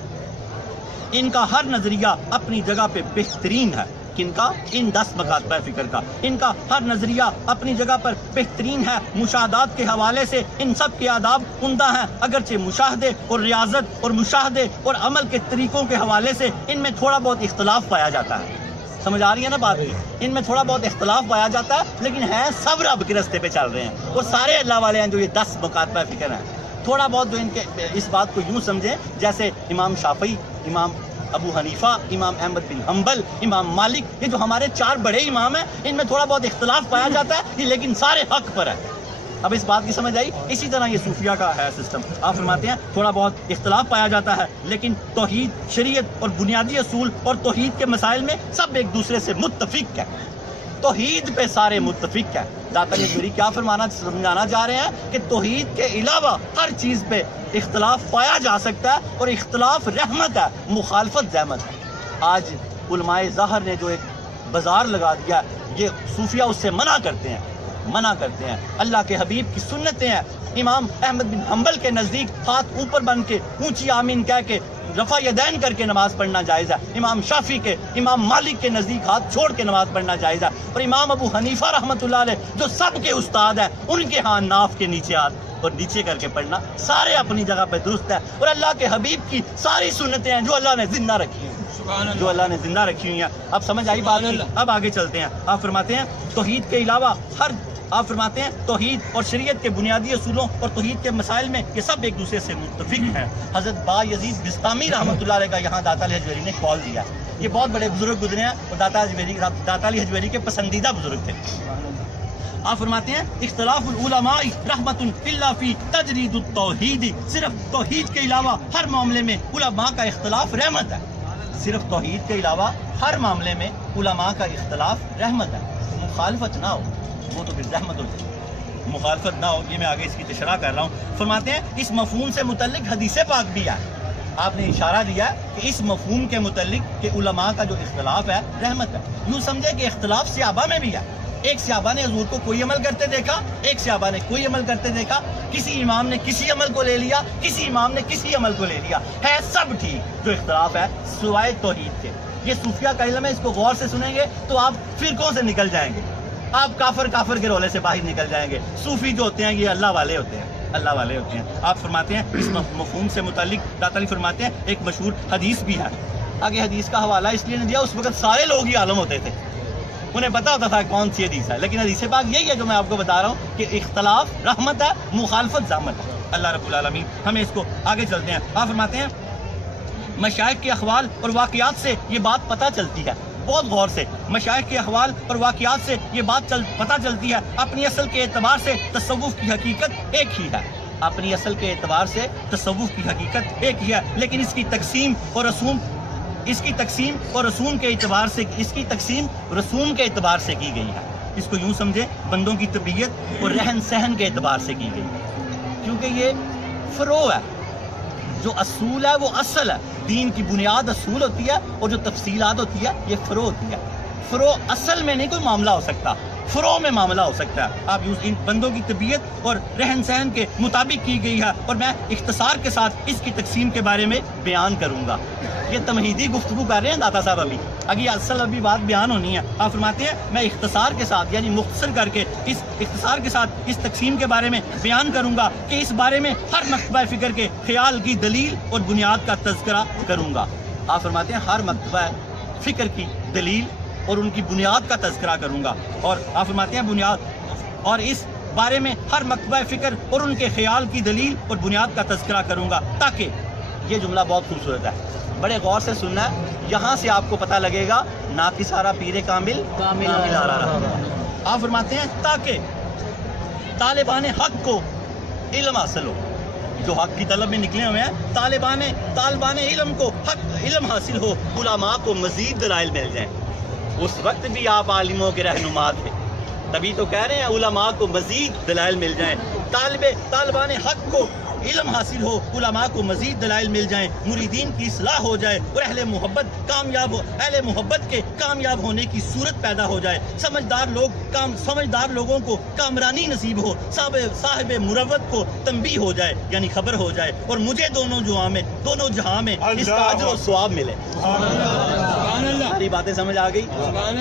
ان کا ہر نظریہ اپنی جگہ پہ بہترین ہے. کن کا؟ ان 10 مکاتبہ فکر کا. ان کا ہر نظریہ اپنی جگہ پر بہترین ہے. مشاہدات کے حوالے سے ان سب کے آداب عمدہ ہیں، اگرچہ مشاہدے اور ریاضت اور مشاہدے اور عمل کے طریقوں کے حوالے سے ان میں تھوڑا بہت اختلاف پایا جاتا ہے. سمجھ آ رہی ہے نا بات؟ ان میں تھوڑا بہت اختلاف پایا جاتا ہے، لیکن ہیں سب رب کے راستے پہ چل رہے ہیں. اور سارے اللہ والے ہیں جو یہ 10 مکاتبہ فکر ہیں. تھوڑا بہت جو ان کے اس بات کو یوں سمجھیں جیسے امام شافعی، امام ابو حنیفہ، امام احمد بن حنبل، امام مالک، یہ جو ہمارے 4 بڑے امام ہیں ان میں تھوڑا بہت اختلاف پایا جاتا ہے، لیکن سارے حق پر ہے. اب اس بات کی سمجھ آئی؟ اسی طرح یہ صوفیہ کا ہے سسٹم. آپ فرماتے ہیں تھوڑا بہت اختلاف پایا جاتا ہے لیکن توحید، شریعت اور بنیادی اصول اور توحید کے مسائل میں سب ایک دوسرے سے متفق ہیں. توحید پہ سارے متفق ہیں. داتا حجویری کیا سمجھانا چاہ رہے ہیں کہ توحید کے علاوہ ہر چیز پہ اختلاف پایا جا سکتا ہے اور اختلاف رحمت ہے، مخالفت زحمت ہے. آج علماء ظاہر نے جو ایک بازار لگا دیا، یہ صوفیہ اس سے منع کرتے ہیں. اللہ کے حبیب کی سنتیں ہیں. امام احمد بن حنبل کے نزدیک ہاتھ اوپر بن کے اونچی آمین کہہ کے رفع یدین کر کے نماز پڑھنا جائز ہے. امام شافعی کے، امام مالک کے نزدیک ہاتھ چھوڑ کے نماز پڑھنا جائز ہے. اور امام ابو حنیفہ رحمۃ اللہ علیہ جو سب کے استاد ہیں، ان کے ہاں ناف کے نیچے ہاتھ اور نیچے کر کے پڑھنا سارے اپنی جگہ پہ درست ہے. اور اللہ کے حبیب کی ساری سنتیں ہیں جو اللہ نے زندہ رکھی ہوئی ہیں. اب سمجھ آئی بات؟ اب آگے چلتے ہیں. آپ فرماتے ہیں توحید کے علاوہ آپ فرماتے ہیں توحید اور شریعت کے بنیادی اصولوں اور توحید کے مسائل میں یہ سب ایک دوسرے سے متفق ہیں. حضرت با یزید بستامی رحمۃ اللہ علیہ کا یہاں داتا علی حجویری نے کال دیا. یہ بہت بڑے بزرگ گزرے ہیں اور داتا علی حجویری کے پسندیدہ بزرگ تھے. آپ فرماتے ہیں اختلاف العلماء رحمت الا فی تجرید التوحید. صرف توحید کے علاوہ ہر معاملے میں علماء کا اختلاف رحمت ہے. صرف توحید کے علاوہ ہر معاملے میں علماء کا اختلاف رحمت ہے. مخالفت نہ ہو وہ تو پھر رحمت ہو جائے. مخالفت نہ ہو، یہ میں آگے اس کی تشریح کر رہا ہوں. فرماتے ہیں اس مفہوم سے متعلق حدیث پاک بھی ہے. آپ نے اشارہ دیا کہ اس مفہوم کے متعلق کہ علماء کا جو اختلاف ہے رحمت ہے. یوں سمجھے کہ اختلاف صحابہ میں بھی ہے. ایک صحابہ نے حضور کو کوئی عمل کرتے دیکھا، ایک صحابہ نے کوئی عمل کرتے دیکھا. کسی امام نے کسی عمل کو لے لیا، کسی امام نے کسی عمل کو لے لیا. ہے سب ٹھیک. جو اختلاف ہے سوائے توحید کے. یہ صوفیہ کا علم ہے. اس کو غور سے سنیں گے تو آپ فرقوں سے نکل جائیں گے. آپ کافر کے رولے سے باہر نکل جائیں گے. صوفی جو ہوتے ہیں یہ اللہ والے ہوتے ہیں. آپ فرماتے ہیں اس مفہوم سے متعلق داتا علی فرماتے ہیں ایک مشہور حدیث بھی ہے. آگے حدیث کا حوالہ اس لیے نہیں دیا، اس وقت سارے لوگ ہی عالم ہوتے تھے، انہیں پتا ہوتا تھا کون سی حدیث ہے. لیکن حدیث پاک یہی ہے جو میں آپ کو بتا رہا ہوں کہ اختلاف رحمت ہے، مخالفت زحمت ہے. اللہ رب العالمین ہمیں اس کو آگے چلتے ہیں. آپ فرماتے ہیں مشائخ کے احوال اور واقعات سے یہ بات پتہ چلتی ہے. بہت غور سے مشائخ کے احوال اور واقعات سے یہ بات پتہ چلتی ہے. اپنی اصل کے اعتبار سے تصوف کی حقیقت ایک ہی ہے. اپنی اصل کے اعتبار سے تصوف کی حقیقت ایک ہی ہے، لیکن اس کی تقسیم اور رسوم کے اعتبار سے کی گئی ہے. اس کو یوں سمجھے بندوں کی طبیعت اور رہن سہن کے اعتبار سے کی گئی ہے. کیونکہ یہ فروع ہے. جو اصول ہے وہ اصل ہے. دین کی بنیاد اصول ہوتی ہے اور جو تفصیلات ہوتی ہے یہ فروع ہوتی ہے. فروع اصل میں نہیں کوئی معاملہ ہو سکتا، فروع میں معاملہ ہو سکتا ہے. آپ ان بندوں کی طبیعت اور رہن سہن کے مطابق کی گئی ہے اور میں اختصار کے ساتھ اس کی تقسیم کے بارے میں بیان کروں گا. یہ تمہیدی گفتگو کر رہے ہیں داتا صاحب. ابھی بات بیان ہونی ہے. آپ فرماتے ہیں میں اختصار کے ساتھ یعنی مختصر کر کے اس اختصار کے ساتھ اس تقسیم کے بارے میں بیان کروں گا کہ اس بارے میں ہر مکتبہ فکر کے خیال کی دلیل اور بنیاد کا تذکرہ کروں گا. آپ فرماتے ہیں ہر مکتبہ فکر کی دلیل اور ان کی بنیاد کا تذکرہ کروں گا. اور آپ فرماتے ہیں بنیاد اور اس بارے میں ہر مکتبہ فکر اور ان کے خیال کی دلیل اور بنیاد کا تذکرہ کروں گا. تاکہ یہ جملہ بہت خوبصورت ہے، بڑے غور سے سننا ہے. یہاں سے آپ کو پتہ لگے گا نا کی سارا پیر کامل آ رہا. آپ فرماتے ہیں تاکہ طالبان حق کو علم حاصل ہو. جو حق کی طلب میں نکلے ہوئے ہیں طالبان علم کو علم حاصل ہو، علماء کو مزید دلائل مل جائیں. اس وقت بھی آپ عالموں کے رہنما تھے، تبھی تو کہہ رہے ہیں علماء کو مزید دلائل مل جائیں. طالبان حق کو علم حاصل ہو، علماء کو مزید دلائل مل جائیں، مریدین کی اصلاح ہو جائے اور اہل محبت کے کامیاب ہونے کی صورت پیدا ہو جائے. سمجھدار لوگوں کو کامرانی نصیب ہو، صاحب مروت کو تنبیہ ہو جائے یعنی خبر ہو جائے، اور مجھے دونوں جہاں میں اس کا اجر و ثواب ملے. ساری باتیں سمجھ آ گئی؟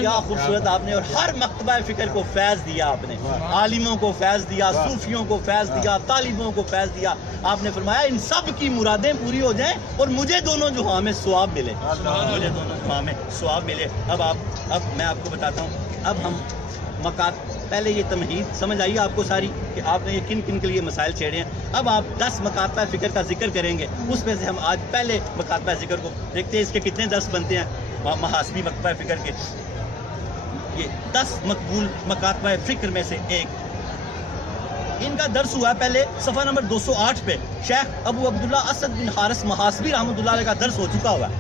کیا خوبصورت آپ نے. اور ہر مکتبہ فکر کو فیض دیا آپ نے، عالموں کو فیض دیا، صوفیوں کو فیض دیا، طالبوں کو فیض دیا. آپ نے فرمایا ان سب کی مرادیں پوری ہو جائیں اور مجھے دونوں جہاں میں ثواب ملے. اب میں آپ کو بتاتا ہوں. اب ہم پہلے یہ تمہید سمجھ آئیے آپ کو ساری کہ آپ نے یہ کن کن کے لیے مسائل چھیڑے ہیں. اب آپ 10 مکاتبہ فکر کا ذکر کریں گے. اس میں سے ہم آج پہلے مکاتبہ ذکر کو دیکھتے ہیں. اس کے کتنے 10 بنتے ہیں محاسبی مکتبہ فکر کے. یہ 10 مقبول مکاتبہ فکر میں سے ایک ان کا درس ہوا ہے پہلے صفحہ نمبر 208 پہ شیخ ابو عبداللہ اسد بن حارث محاسبی رحمۃ اللہ علیہ کا درس ہو چکا ہوا ہے.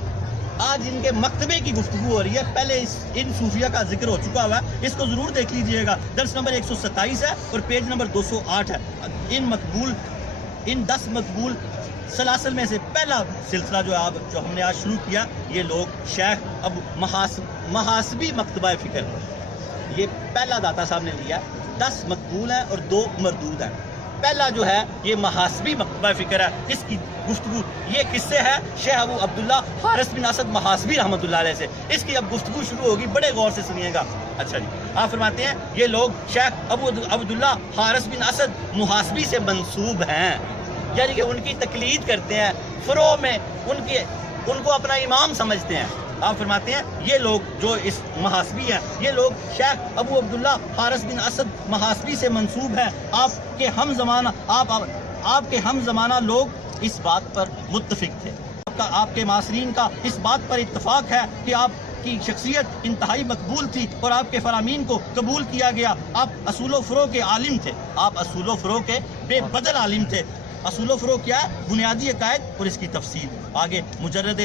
آج ان کے مکتبے کی گفتگو ہو رہی ہے. پہلے ان صوفیہ کا ذکر ہو چکا ہوا ہے, اس کو ضرور دیکھ لیجئے گا. درس نمبر 127 ہے اور پیج نمبر 208 ہے. ان 10 مقبول سلاسل میں سے پہلا سلسلہ جو ہم نے آج شروع کیا, یہ لوگ شیخ ابو محاسبی مکتبہ فکر, یہ پہلا داتا صاحب نے لیا. 10 مقبول ہیں اور 2 مردود ہیں. پہلا جو ہے یہ محاسبی مکتبہ فکر ہے. اس کی گفتگو یہ کس سے ہے؟ شیخ ابو عبداللہ حارث بن اسد محاسبی رحمۃ اللہ علیہ سے. اس کی اب گفتگو شروع ہوگی, بڑے غور سے سنیے گا. اچھا جی, آپ فرماتے ہیں یہ لوگ شیخ ابو عبداللہ حارث بن اسد محاسبی سے منسوب ہیں, یعنی کہ ان کی تقلید کرتے ہیں, فروع میں ان کو اپنا امام سمجھتے ہیں. آپ فرماتے ہیں یہ لوگ جو اس محاسبی ہیں, یہ لوگ شیخ ابو عبداللہ حارث بن اسد محاسبی سے منسوب ہیں. آپ کے ہم زمانہ لوگ اس بات پر متفق تھے. آپ کے معاصرین کا اس بات پر اتفاق ہے کہ آپ کی شخصیت انتہائی مقبول تھی اور آپ کے فرامین کو قبول کیا گیا. آپ اصول و فروع کے عالم تھے, آپ اصول و فروع کے بے بدل عالم تھے. اصول و فروع کیا ہے؟ بنیادی عقائد اور اس کی تفصیل. آگے مجرد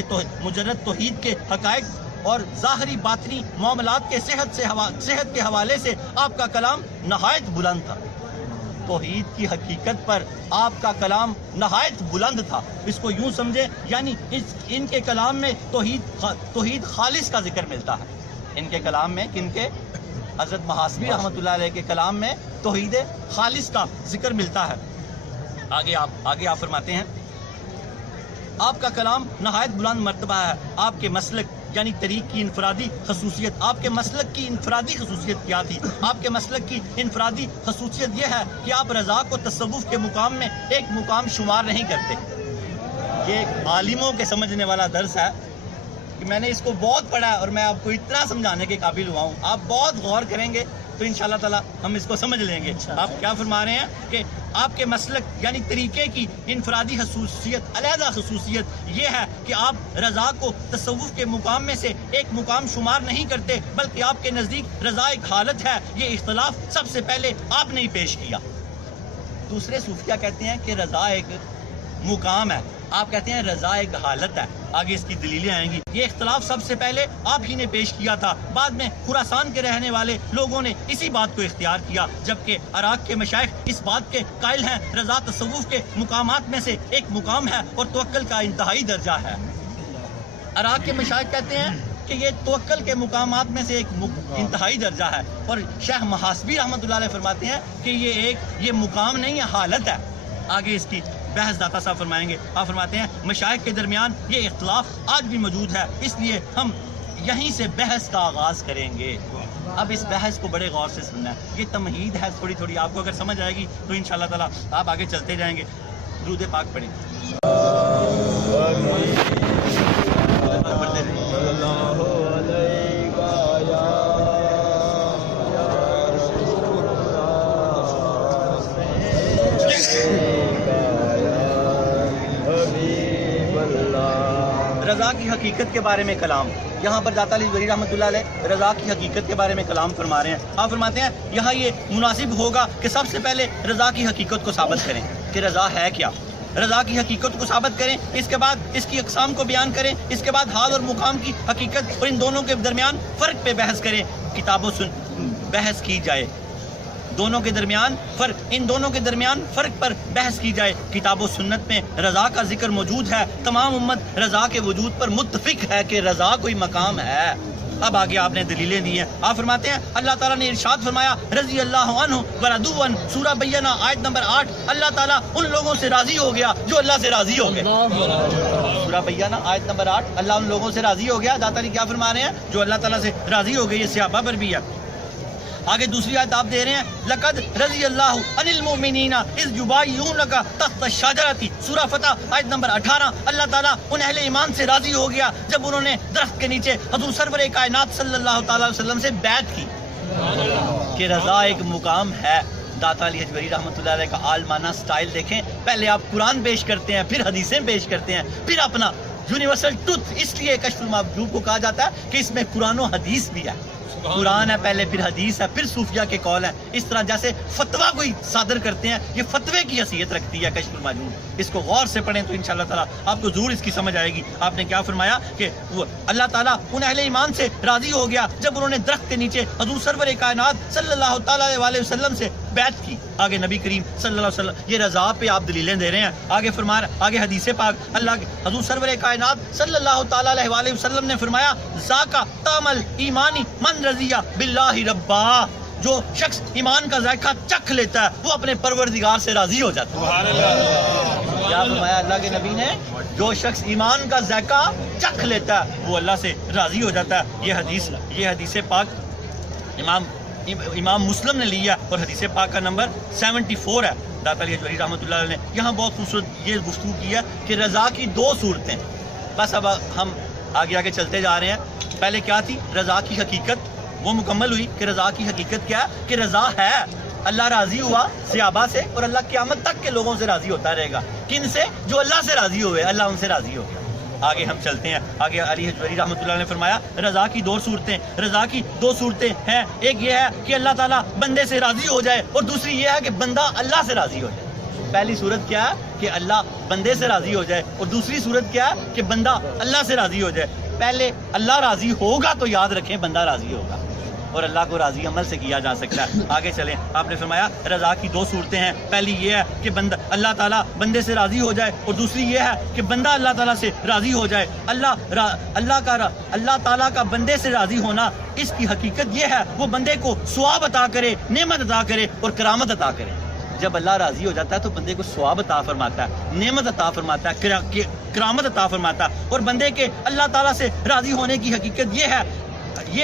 توحید کے حقائق اور ظاہری باطنی معاملات کے صحت کے حوالے سے آپ کا کلام نہایت بلند تھا. توحید کی حقیقت پر آپ کا کلام نہایت بلند تھا. اس کو یوں سمجھے, یعنی ان کے کلام میں توحید خالص کا ذکر ملتا ہے. ان کے کلام میں, کن کے؟ حضرت محاسبی رحمۃ اللہ علیہ کے کلام میں توحید خالص کا ذکر ملتا ہے. آگے آپ فرماتے ہیں آپ کا کلام نہایت بلند مرتبہ ہے. آپ کے مسلک یعنی طریق کی انفرادی خصوصیت, آپ کے مسلک کی انفرادی خصوصیت کیا تھی؟ آپ کے مسلک کی انفرادی خصوصیت یہ ہے کہ آپ رضا کو تصوف کے مقام میں ایک مقام شمار نہیں کرتے. یہ ایک عالموں کے سمجھنے والا درس ہے کہ میں نے اس کو بہت پڑھا ہے اور میں آپ کو اتنا سمجھانے کے قابل ہوا ہوں. آپ بہت غور کریں گے تو انشاءاللہ تعالی ہم اس کو سمجھ لیں گے. آپ کیا فرما رہے ہیں کہ آپ کے مسلک یعنی طریقے کی انفرادی خصوصیت, علیحدہ خصوصیت یہ ہے کہ آپ رضا کو تصوف کے مقام میں سے ایک مقام شمار نہیں کرتے, بلکہ آپ کے نزدیک رضا ایک حالت ہے. یہ اختلاف سب سے پہلے آپ نے ہی پیش کیا. دوسرے صوفیہ کہتے ہیں کہ رضا ایک مقام ہے, آپ کہتے ہیں رضا ایک حالت ہے. آگے اس کی دلیلیں آئیں گی. یہ اختلاف سب سے پہلے آپ ہی نے پیش کیا تھا. بعد میں خراسان کے رہنے والے لوگوں نے اسی بات کو اختیار کیا, جبکہ عراق کے مشائخ اس بات کے قائل ہیں رضا تصوف کے مقامات میں سے ایک مقام ہے اور توکل کا انتہائی درجہ ہے. عراق کے مشائخ کہتے ہیں کہ یہ توکل کے مقامات میں سے ایک انتہائی درجہ ہے, اور شیخ محاسبی رحمۃ اللہ علیہ فرماتے ہیں کہ یہ مقام نہیں ہے, حالت ہے. آگے اس کی بحث داتا صاحب فرمائیں گے. آپ فرماتے ہیں مشائخ کے درمیان یہ اختلاف آج بھی موجود ہے, اس لیے ہم یہیں سے بحث کا آغاز کریں گے. اب اس بحث کو بڑے غور سے سننا ہے. یہ تمہید ہے تھوڑی تھوڑی, آپ کو اگر سمجھ آئے گی تو انشاءاللہ تعالی آپ آگے چلتے جائیں گے. درود پاک پڑھیں. رضا کی حقیقت کے بارے میں کلام. یہاں پر داتا علی ولی رحمۃ اللہ علیہ رضا کی حقیقت کے بارے میں کلام فرما رہے ہیں. آپ فرماتے ہیں یہاں یہ مناسب ہوگا کہ سب سے پہلے رضا کی حقیقت کو ثابت کریں کہ رضا ہے کیا. رضا کی حقیقت کو ثابت کریں, اس کے بعد اس کی اقسام کو بیان کریں, اس کے بعد حال اور مقام کی حقیقت اور ان دونوں کے درمیان فرق پہ بحث کریں. کتابوں بحث کی جائے, دونوں کے درمیان فرق, ان دونوں کے درمیان فرق پر بحث کی جائے. کتاب و سنت میں رضا کا ذکر موجود ہے. تمام امت رضا کے وجود پر متفق ہے کہ رضا کوئی مقام ہے. اب آگے آپ نے دلیلیں دی ہیں. آپ فرماتے ہیں اللہ تعالیٰ نے ارشاد فرمایا رضی اللہ عنہ ورضوا عنہ, سورہ بینہ آیت نمبر 8. اللہ تعالیٰ ان لوگوں سے راضی ہو گیا جو اللہ سے راضی ہو گئے. سورہ بینہ آیت نمبر 8, اللہ ان لوگوں سے راضی ہو گیا. داتا علی کیا فرما رہے ہیں؟ جو اللہ تعالیٰ سے راضی ہو گئے. یہ صحابہ پر بھی ہے. آگے دوسری آیت آپ دے رہے ہیں لقد رضی اللہ عن المؤمنین اذ یبایعونک تحت الشجرۃ, سورہ فتح آیت نمبر 18. اللہ تعالیٰ ان اہل ایمان سے راضی ہو گیا جب انہوں نے درخت کے نیچے حضور سرور کائنات صلی اللہ تعالی علیہ وسلم سے بیعت کی. کہ رضا ایک مقام ہے. داتا علی حجویری رحمۃ اللہ علیہ کا عالمانہ سٹائل دیکھیں. پہلے آپ قرآن پیش کرتے ہیں, پھر حدیثیں پیش کرتے ہیں, پھر اپنا یونیورسل ٹروتھ. اس لیے کشف المحجوب کو کہا جاتا ہے کہ اس میں قرآن و حدیث بھی ہے. قرآن ہے پہلے، پھر حدیث ہے، پھر صوفیہ کے قول ہیں. اس طرح جیسے فتویٰ کوئی صادر کرتے ہیں، یہ فتوے کی حیثیت رکھتی ہے کشف المعجون. اس کو غور سے پڑھیں تو انشاءاللہ تعالیٰ آپ کو ضرور اس کی سمجھ آئے گی. آپ نے کیا فرمایا کہ وہ اللہ تعالیٰ ان اہل ایمان سے راضی ہو گیا جب انہوں نے درخت کے نیچے حضور سرور کائنات صلی اللہ تعالیٰ علیہ وسلم سے بیعت کی. آگے نبی کریم صلی اللہ علیہ وسلم یہ رضا پہ آپ دلیلیں دے رہے ہیں. آگے فرما آگے حدیث پاک اللہ کے حضور سرور کائنات صلی اللہ تعالیٰ علیہ وسلم نے فرمایا ذاکا تعمل ایمانی من رضیہ باللہ ربا. جو شخص ایمان کا ذائقہ چکھ لیتا ہے وہ اپنے پروردگار سے راضی ہو جاتا ہے. کیا فرمایا اللہ کے نبی نے؟ جو شخص ایمان کا ذائقہ چکھ لیتا ہے وہ اللہ سے راضی ہو جاتا ہے. یہ حدیث پاک امام مسلم نے لیا اور حدیث پاک کا نمبر 74 ہے. داتا علی حجویری رحمۃ اللہ علیہ نے یہاں بہت خوبصورت یہ گفتگو کی ہے کہ رضا کی 2 صورتیں. بس اب ہم آگے چلتے جا رہے ہیں. پہلے کیا تھی؟ رضا کی حقیقت وہ مکمل ہوئی کہ رضا کی حقیقت کیا ہے کہ رضا ہے اللہ راضی ہوا صحابہ سے اور اللہ قیامت تک کے لوگوں سے راضی ہوتا رہے گا. کن سے؟ جو اللہ سے راضی ہوئے، اللہ ان سے راضی ہو گیا. آگے ہم چلتے ہیں. آگے علی حجویری رحمۃ اللہ نے فرمایا رضا کی 2 صورتیں. رضا کی 2 صورتیں ہیں. ایک یہ ہے کہ اللہ تعالیٰ بندے سے راضی ہو جائے اور دوسری یہ ہے کہ بندہ اللہ سے راضی ہو جائے. پہلی صورت کیا ہے کہ اللہ بندے سے راضی ہو جائے اور دوسری صورت کیا ہے کہ بندہ اللہ سے راضی ہو جائے. پہلے اللہ راضی ہوگا تو یاد رکھیں بندہ راضی ہوگا اور اللہ کو راضی عمل سے کیا جا سکتا ہے. آگے چلیں. آپ نے فرمایا رضا کی 2 صورتیں ہیں. پہلی یہ ہے کہ بندہ اللہ تعالیٰ بندے سے راضی ہو جائے اور دوسری یہ ہے کہ بندہ اللہ تعالیٰ سے راضی ہو جائے. اللہ تعالیٰ کا بندے سے راضی ہونا اس کی حقیقت یہ ہے وہ بندے کو ثواب عطا کرے، نعمت عطا کرے اور کرامت عطا کرے. جب اللہ راضی ہو جاتا ہے تو بندے کو ثواب عطا فرماتا ہے، نعمت عطا فرماتا ہے، کرامت عطا فرماتا ہے. اور بندے کے اللہ تعالیٰ سے راضی ہونے کی حقیقت یہ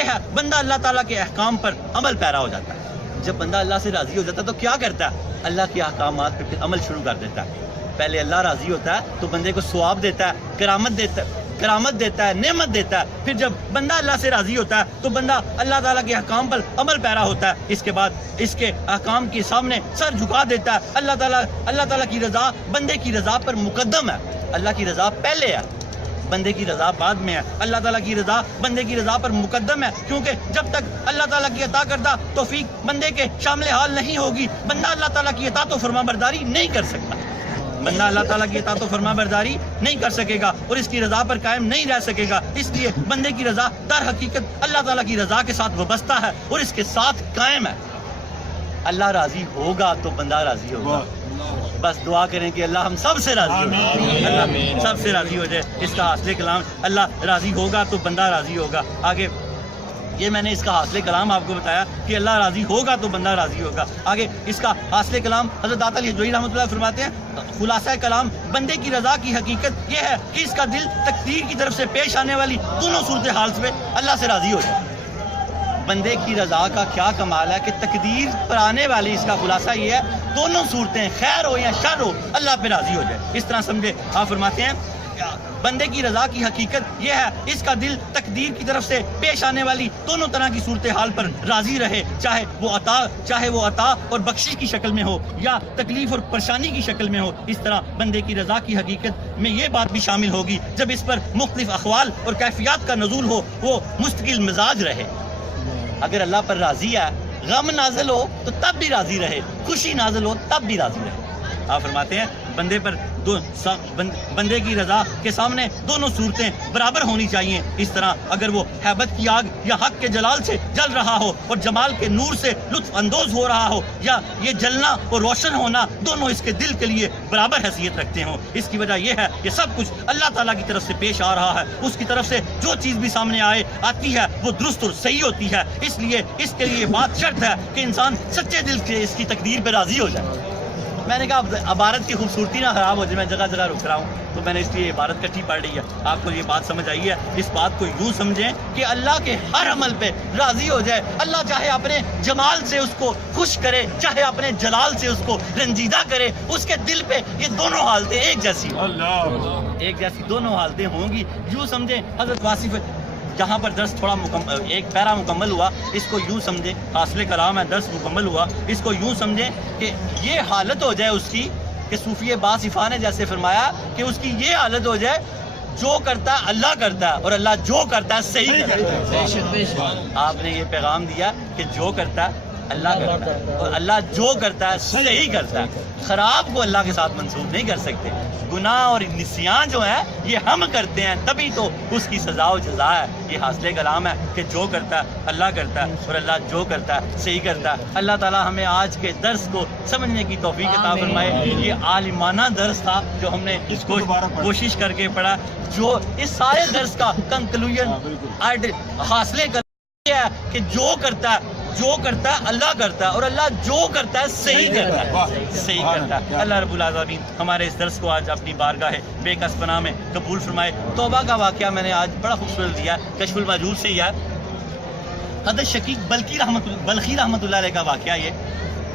ہے بندہ اللہ تعالیٰ کے احکام پر عمل پیرا ہو جاتا ہے. جب بندہ اللہ سے راضی ہو جاتا ہے تو کیا کرتا ہے؟ اللہ کے احکامات پہ عمل شروع کر دیتا ہے. پہلے اللہ راضی ہوتا ہے تو بندے کو ثواب دیتا ہے، کرامت دیتا ہے، نعمت دیتا ہے. پھر جب بندہ اللہ سے راضی ہوتا ہے تو بندہ اللہ تعالیٰ کے احکام پر عمل پیرا ہوتا ہے. اس کے بعد اس کے احکام کے سامنے سر جھکا دیتا ہے. اللہ تعالیٰ کی رضا بندے کی رضا پر مقدم ہے. اللہ کی رضا پہلے ہے، بندے کی رضا بعد میں ہے. اللہ تعالیٰ کی رضا بندے کی رضا پر مقدم ہے کیونکہ جب تک اللہ تعالیٰ کی عطا کردہ توفیق بندے کے شامل حال نہیں ہوگی بندہ اللہ تعالیٰ کی اطاعت و فرما برداری نہیں کر سکتا. بندہ اللہ تعالیٰ کی اطاعت و فرما برداری نہیں کر سکے گا اور اس کی رضا پر قائم نہیں رہ سکے گا. اس لیے بندے کی رضا در حقیقت اللہ تعالیٰ کی رضا کے ساتھ وابستہ ہے اور اس کے ساتھ قائم ہے. اللہ راضی ہوگا تو بندہ راضی ہوگا. بس دعا کریں کہ اللہ ہم سب سے راضی ہو، اللہ سب سے راضی ہو جائے. اس کا حاصل کلام اللہ راضی ہوگا تو بندہ راضی ہوگا. آگے یہ میں نے اس کا حاصل کلام آپ کو بتایا کہ اللہ راضی ہوگا تو بندہ راضی ہوگا. آگے اس کا حاصل کلام حضرت داتا علی حجویری رحمۃ اللہ فرماتے ہیں خلاصہ کلام بندے کی رضا کی حقیقت یہ ہے کہ اس کا دل تقدیر کی طرف سے پیش آنے والی دونوں صورتحال سے اللہ سے راضی ہو جائے. بندے کی رضا کا کیا کمال ہے کہ تقدیر پر آنے والی اس کا خلاصہ یہ ہے دونوں صورتیں خیر ہو یا شر ہو اللہ پہ راضی ہو جائے. اس طرح سمجھے. آپ فرماتے ہیں بندے کی رضا کی حقیقت یہ ہے اس کا دل تقدیر کی طرف سے پیش آنے والی دونوں طرح کی صورتحال پر راضی رہے، چاہے وہ عطا اور بخشش کی شکل میں ہو یا تکلیف اور پریشانی کی شکل میں ہو. اس طرح بندے کی رضا کی حقیقت میں یہ بات بھی شامل ہوگی جب اس پر مختلف احوال اور کیفیات کا نزول ہو وہ مستقل مزاج رہے. اگر اللہ پر راضی ہے، غم نازل ہو تو تب بھی راضی رہے، خوشی نازل ہو تب بھی راضی رہے. آپ فرماتے ہیں بندے کی رضا کے سامنے دونوں صورتیں برابر ہونی چاہیے. اس طرح اگر وہ ہیبت کی آگ یا حق کے جلال سے جل رہا ہو اور جمال کے نور سے لطف اندوز ہو رہا ہو یا یہ جلنا اور روشن ہونا دونوں اس کے دل کے لیے برابر حیثیت رکھتے ہوں. اس کی وجہ یہ ہے کہ سب کچھ اللہ تعالیٰ کی طرف سے پیش آ رہا ہے. اس کی طرف سے جو چیز بھی سامنے آتی ہے وہ درست اور صحیح ہوتی ہے. اس لیے اس کے لیے بات شرط ہے کہ انسان سچے دل سے اس کی تقدیر پہ راضی ہو جائے. میں نے کہا عبارت کی خوبصورتی نہ خراب ہو جائے، میں جگہ جگہ رک رہا ہوں تو میں نے اس لیے عبارت کٹھی پڑھ رہی ہے. آپ کو یہ بات سمجھ آئی ہے؟ اس بات کو یوں سمجھیں کہ اللہ کے ہر عمل پہ راضی ہو جائے. اللہ چاہے اپنے جمال سے اس کو خوش کرے، چاہے اپنے جلال سے اس کو رنجیدہ کرے، اس کے دل پہ یہ دونوں حالتیں ایک جیسی دونوں حالتیں ہوں گی. یوں سمجھیں حضرت واصف جہاں پر درس تھوڑا ایک پیرا مکمل ہوا، اس کو یوں سمجھیں حاصل کلام ہے درس مکمل ہوا، اس کو یوں سمجھیں کہ یہ حالت ہو جائے اس کی کہ صوفی باصفہ نے جیسے فرمایا کہ اس کی یہ حالت ہو جائے جو کرتا ہے اللہ کرتا ہے، اور اللہ جو کرتا ہے صحیح کرتا ہے۔ بے شک بے شک آپ نے یہ پیغام دیا کہ جو کرتا ہے اللہ کرتا ہے، اور اللہ جو کرتا ہے صحیح کرتا ہے۔ خراب کو اللہ کے ساتھ منسوب نہیں کر سکتے۔ گناہ اور نسیان جو ہے یہ ہم کرتے ہیں، تبھی تو اس کی سزا و جزا ہے۔ یہ حاصل کلام ہے کہ جو کرتا ہے اللہ کرتا ہے، اور اللہ جو کرتا ہے صحیح کرتا ہے۔ اللہ تعالیٰ ہمیں آج کے درس کو سمجھنے کی توفیق عطا فرمائے۔ یہ عالمانہ درس تھا جو ہم نے کوشش کر کے پڑھا، جو اس سارے درس کا کنکلوژن حاصل کر ہے کہ جو کرتا ہے اللہ کرتا ہے، اور اللہ جو کرتا ہے صحیح کرتا ہے، صحیح کرتا ہے۔ اللہ رب العالمین ہمارے اس درس کو آج اپنی بارگاہ بے کس پناہ میں قبول فرمائے۔ توبہ کا واقعہ میں نے آج بڑا خوبصورت دیا ہے، کشف المحجوب سے ہی ہے۔ حضرت شقیق بلخی رحمۃ اللہ علیہ کا واقعہ یہ،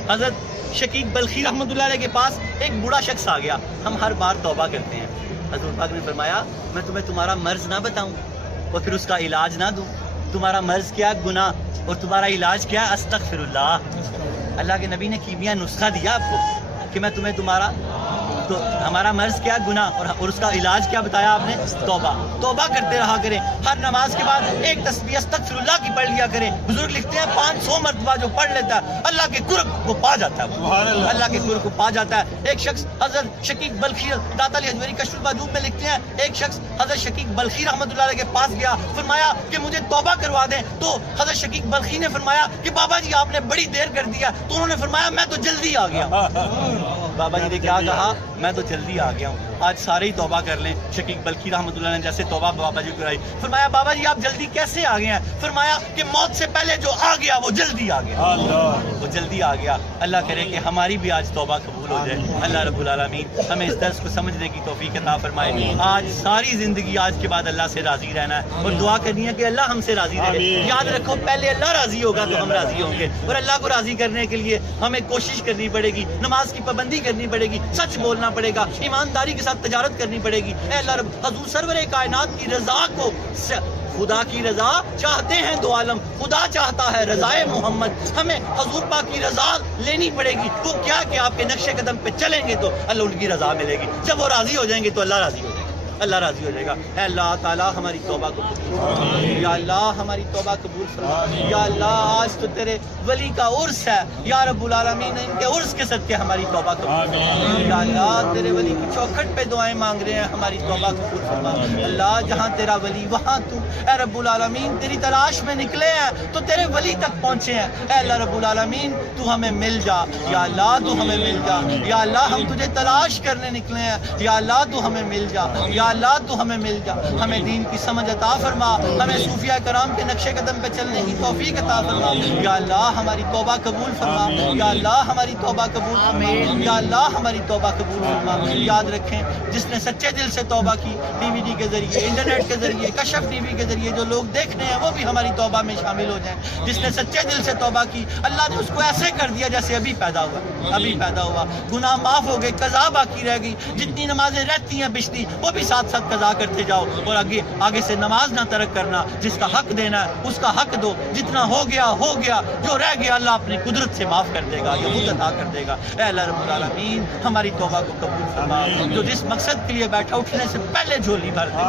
حضرت شقیق بلخی رحمۃ اللہ علیہ کے پاس ایک بوڑھا شخص آ گیا۔ ہم ہر بار توبہ کرتے ہیں، حضور پاک نے فرمایا میں تمہیں تمہارا مرض نہ بتاؤں اور پھر اس کا علاج نہ دوں؟ تمہارا مرض کیا؟ گناہ، اور تمہارا علاج کیا؟ استغفر اللہ۔ اللہ کے نبی نے کیمیا نسخہ دیا آپ کو کہ میں تمہیں تو ہمارا مرض کیا؟ گناہ، اور اس کا علاج کیا بتایا آپ نے؟ توبہ۔ توبہ کرتے رہا کریں، ہر نماز کے بعد ایک تسبیح استغفر اللہ کی پڑھ لیا کریں۔ بزرگ لکھتے ہیں 500 مرتبہ جو پڑھ لیتا ہے اللہ کے قرب کو پا جاتا ہے، اللہ کے قرب کو پا جاتا ہے۔ ایک شخص حضرت شقیق بلخی داتا علی حجویری کشف المحجوب میں لکھتے ہیں، ایک شخص حضرت شقیق بلخی رحمۃ اللہ علیہ کے پاس گیا، فرمایا کہ مجھے توبہ کروا دیں۔ تو حضرت شقیق بلخی نے فرمایا کہ بابا جی آپ نے بڑی دیر کر دیا۔ تو انہوں نے فرمایا میں تو جلدی آ گیا۔ بابا جی نے کیا کہا؟ میں تو جلدی آ گیا ہوں۔ آج سارے ہی توبہ کر لیں۔ شقیق بلخی رحمۃ اللہ نے جیسے توبہ بابا جی کرائی، فرمایا بابا جی آپ جلدی کیسے آ گئے ہیں؟ فرمایا کہ موت سے پہلے جو آ گیا وہ جلدی آ گیا، وہ جلدی آ گیا۔ اللہ کرے کہ ہماری بھی آج توبہ قبول ہو جائے۔ اللہ رب العالمین ہمیں اس درس کو سمجھنے کی توفیق عطا فرمائے۔ آج ساری زندگی آج کے بعد اللہ سے راضی رہنا ہے، اور دعا کرنی ہے کہ اللہ ہم سے راضی رہے۔ یاد رکھو پہلے اللہ راضی ہوگا تو ہم راضی ہوں گے، اور اللہ کو راضی کرنے کے لیے ہمیں کوشش کرنی پڑے گی، نماز کی پابندی کرنی پڑے گی، سچ بولنا پڑے گا، ایمانداری کے ساتھ تجارت کرنی پڑے گی۔ اے اللہ رب، حضور سرور کائنات کی رضا کو، خدا کی رضا چاہتے ہیں دو عالم، خدا چاہتا ہے رضائے محمد۔ ہمیں حضور پاک کی رضا لینی پڑے گی۔ وہ کیا کہ آپ کے نقش قدم پہ چلیں گے تو اللہ ان کی رضا ملے گی، جب وہ راضی ہو جائیں گے تو اللہ راضی ہو جائے گا، اللہ راضی ہو جائے گا۔ اے اللہ تعالیٰ ہماری توبہ کو قبول فرما، یا اللہ ہماری توبہ قبول فرما۔ یا اللہ آج تو تیرے ولی کا عرس ہے، یا رب العالمین ان کے عرس کے صدقے ہماری توبہ قبول فرما۔ یا اللہ تیرے ولی کی چوکھٹ پہ دعائیں مانگ رہے ہیں، ہماری توبہ قبول فرما۔ اللہ جہاں تیرا ولی وہاں تو، اے رب العالمین تیری تلاش میں نکلے ہیں تو تیرے ولی تک پہنچے ہیں۔ اے اللہ رب العالمین تو ہمیں مل جا، یا اللہ تو ہمیں مل جا، یا اللہ ہم تجھے تلاش کرنے نکلے ہیں، یا اللہ تو ہمیں مل جا، یا اللہ تو ہمیں مل جا۔ ہمیں دین کی سمجھ عطا فرما، ہمیں صوفیاء کرام کے نقش قدم پہ چلنے کی توفیق عطا فرما۔ یا اللہ ہماری توبہ قبول فرما، یا اللہ ہماری توبہ قبول فرما، یا اللہ ہماری توبہ قبول فرما۔ یاد رکھیں جس نے سچے دل سے توبہ کی، ٹی وی کے ذریعے، انٹرنیٹ کے ذریعے، کشف ٹی وی کے ذریعے جو لوگ دیکھ رہے ہیں وہ بھی ہماری توبہ میں شامل ہو جائیں۔ جس نے سچے دل سے توبہ کی، اللہ نے اس کو ایسے کر دیا جیسے ابھی پیدا ہوا، گناہ معاف ہو گئے، قضا باقی رہ گئی۔ جتنی نمازیں رہتی ہیں پچھلی وہ بھی ساتھ ساتھ قضا کرتے جاؤ، اور آگے سے نماز نہ ترک کرنا۔ جس کا حق دینا ہے اس کا حق دو، جتنا ہو گیا، جو رہ گیا اللہ اپنی قدرت سے معاف کر دے گا، یہ خود عطا کر دے گا۔ اے اللہ رب العالمین ہماری توبہ کو قبول فرما، جو جس مقصد کے لیے بیٹھا اٹھنے سے پہلے جھولی بھر دے۔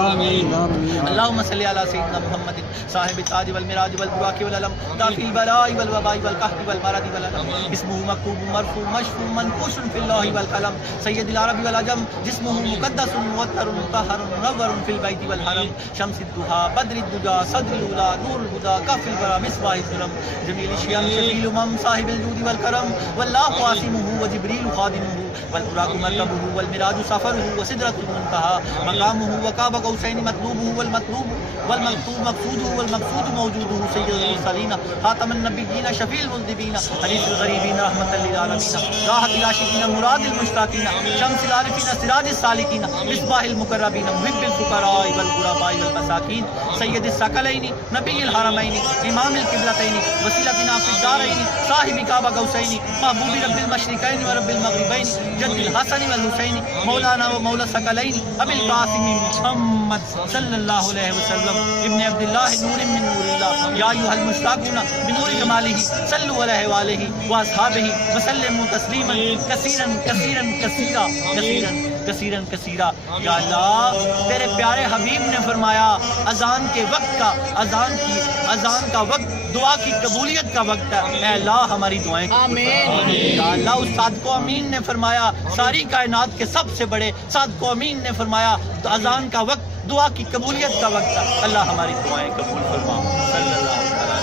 اللہم صلی علی سیدنا محمد صاحب التاج والمراج والبراق والعلم دافع البلاء والوباء والقحط والمرض والعلم، اسمہ مکتوب مرفوع مشفوع منقوش فی اللوح والقلم، سید العرب والعجم، جسمہ مقدس موتر مطہر منور فی البیت والحرم، شمس الضحیٰ بدر الدجا صدر الاولیٰ نور الہدیٰ کف الورى مصباح الظلم، جمیل الشیم شفیع الامم صاحب الجود والکرم، واللہ عاصمہ وجبریل خادمہ، والبراق مرکبہ والمراج سفرہ وسدرۃ المنتہیٰ مقامہ وقاب قوسین مطلوبہ والمطلوب والمکتوب مقصودہ والمقصود موجودہ، سید المرسلین خاتم النبیین شفیع المذنبین، حلیف الغریبین رحمۃ للعالمین، راحت العاشقین مراد المشتاقین، شمس العارفین سراج السالکین، مصباح المقربین، محب الفقراء والغرباء والمساکین، سید الثقلین نبی الحرمین، امام القبلتین، وسیلتنا فی الدارین، صاحب کعبہ قوسین، محبوب رب المشرقین و رب المغربین، جد الحسن والحسین، مولانا و مولا الثقلین، ابی القاسم محمد صلی اللہ علیہ وسلم، ابن عبداللہ نور من نور اللہ، یا ایھا المشتاقون بنور جمالہ صلوا علیہ وآلہ واصحابہ وسلموا تسلیما کثیرا کثیرا کثیرا کثیرا۔ کثیرا کثیرا. یا اللہ تیرے پیارے حبیب نے فرمایا اذان کے وقت کا اذان کا وقت دعا کی قبولیت کا وقت ہے. اے اللہ ہماری دعائیں آمین. یا اللہ اس صادق و امین نے فرمایا ساری کائنات کے سب سے بڑے صادق و امین نے فرمایا تو اذان کا وقت دعا کی قبولیت کا وقت ہے. اللہ ہماری دعائیں قبول فرما. صلی اللہ علیہ وسلم.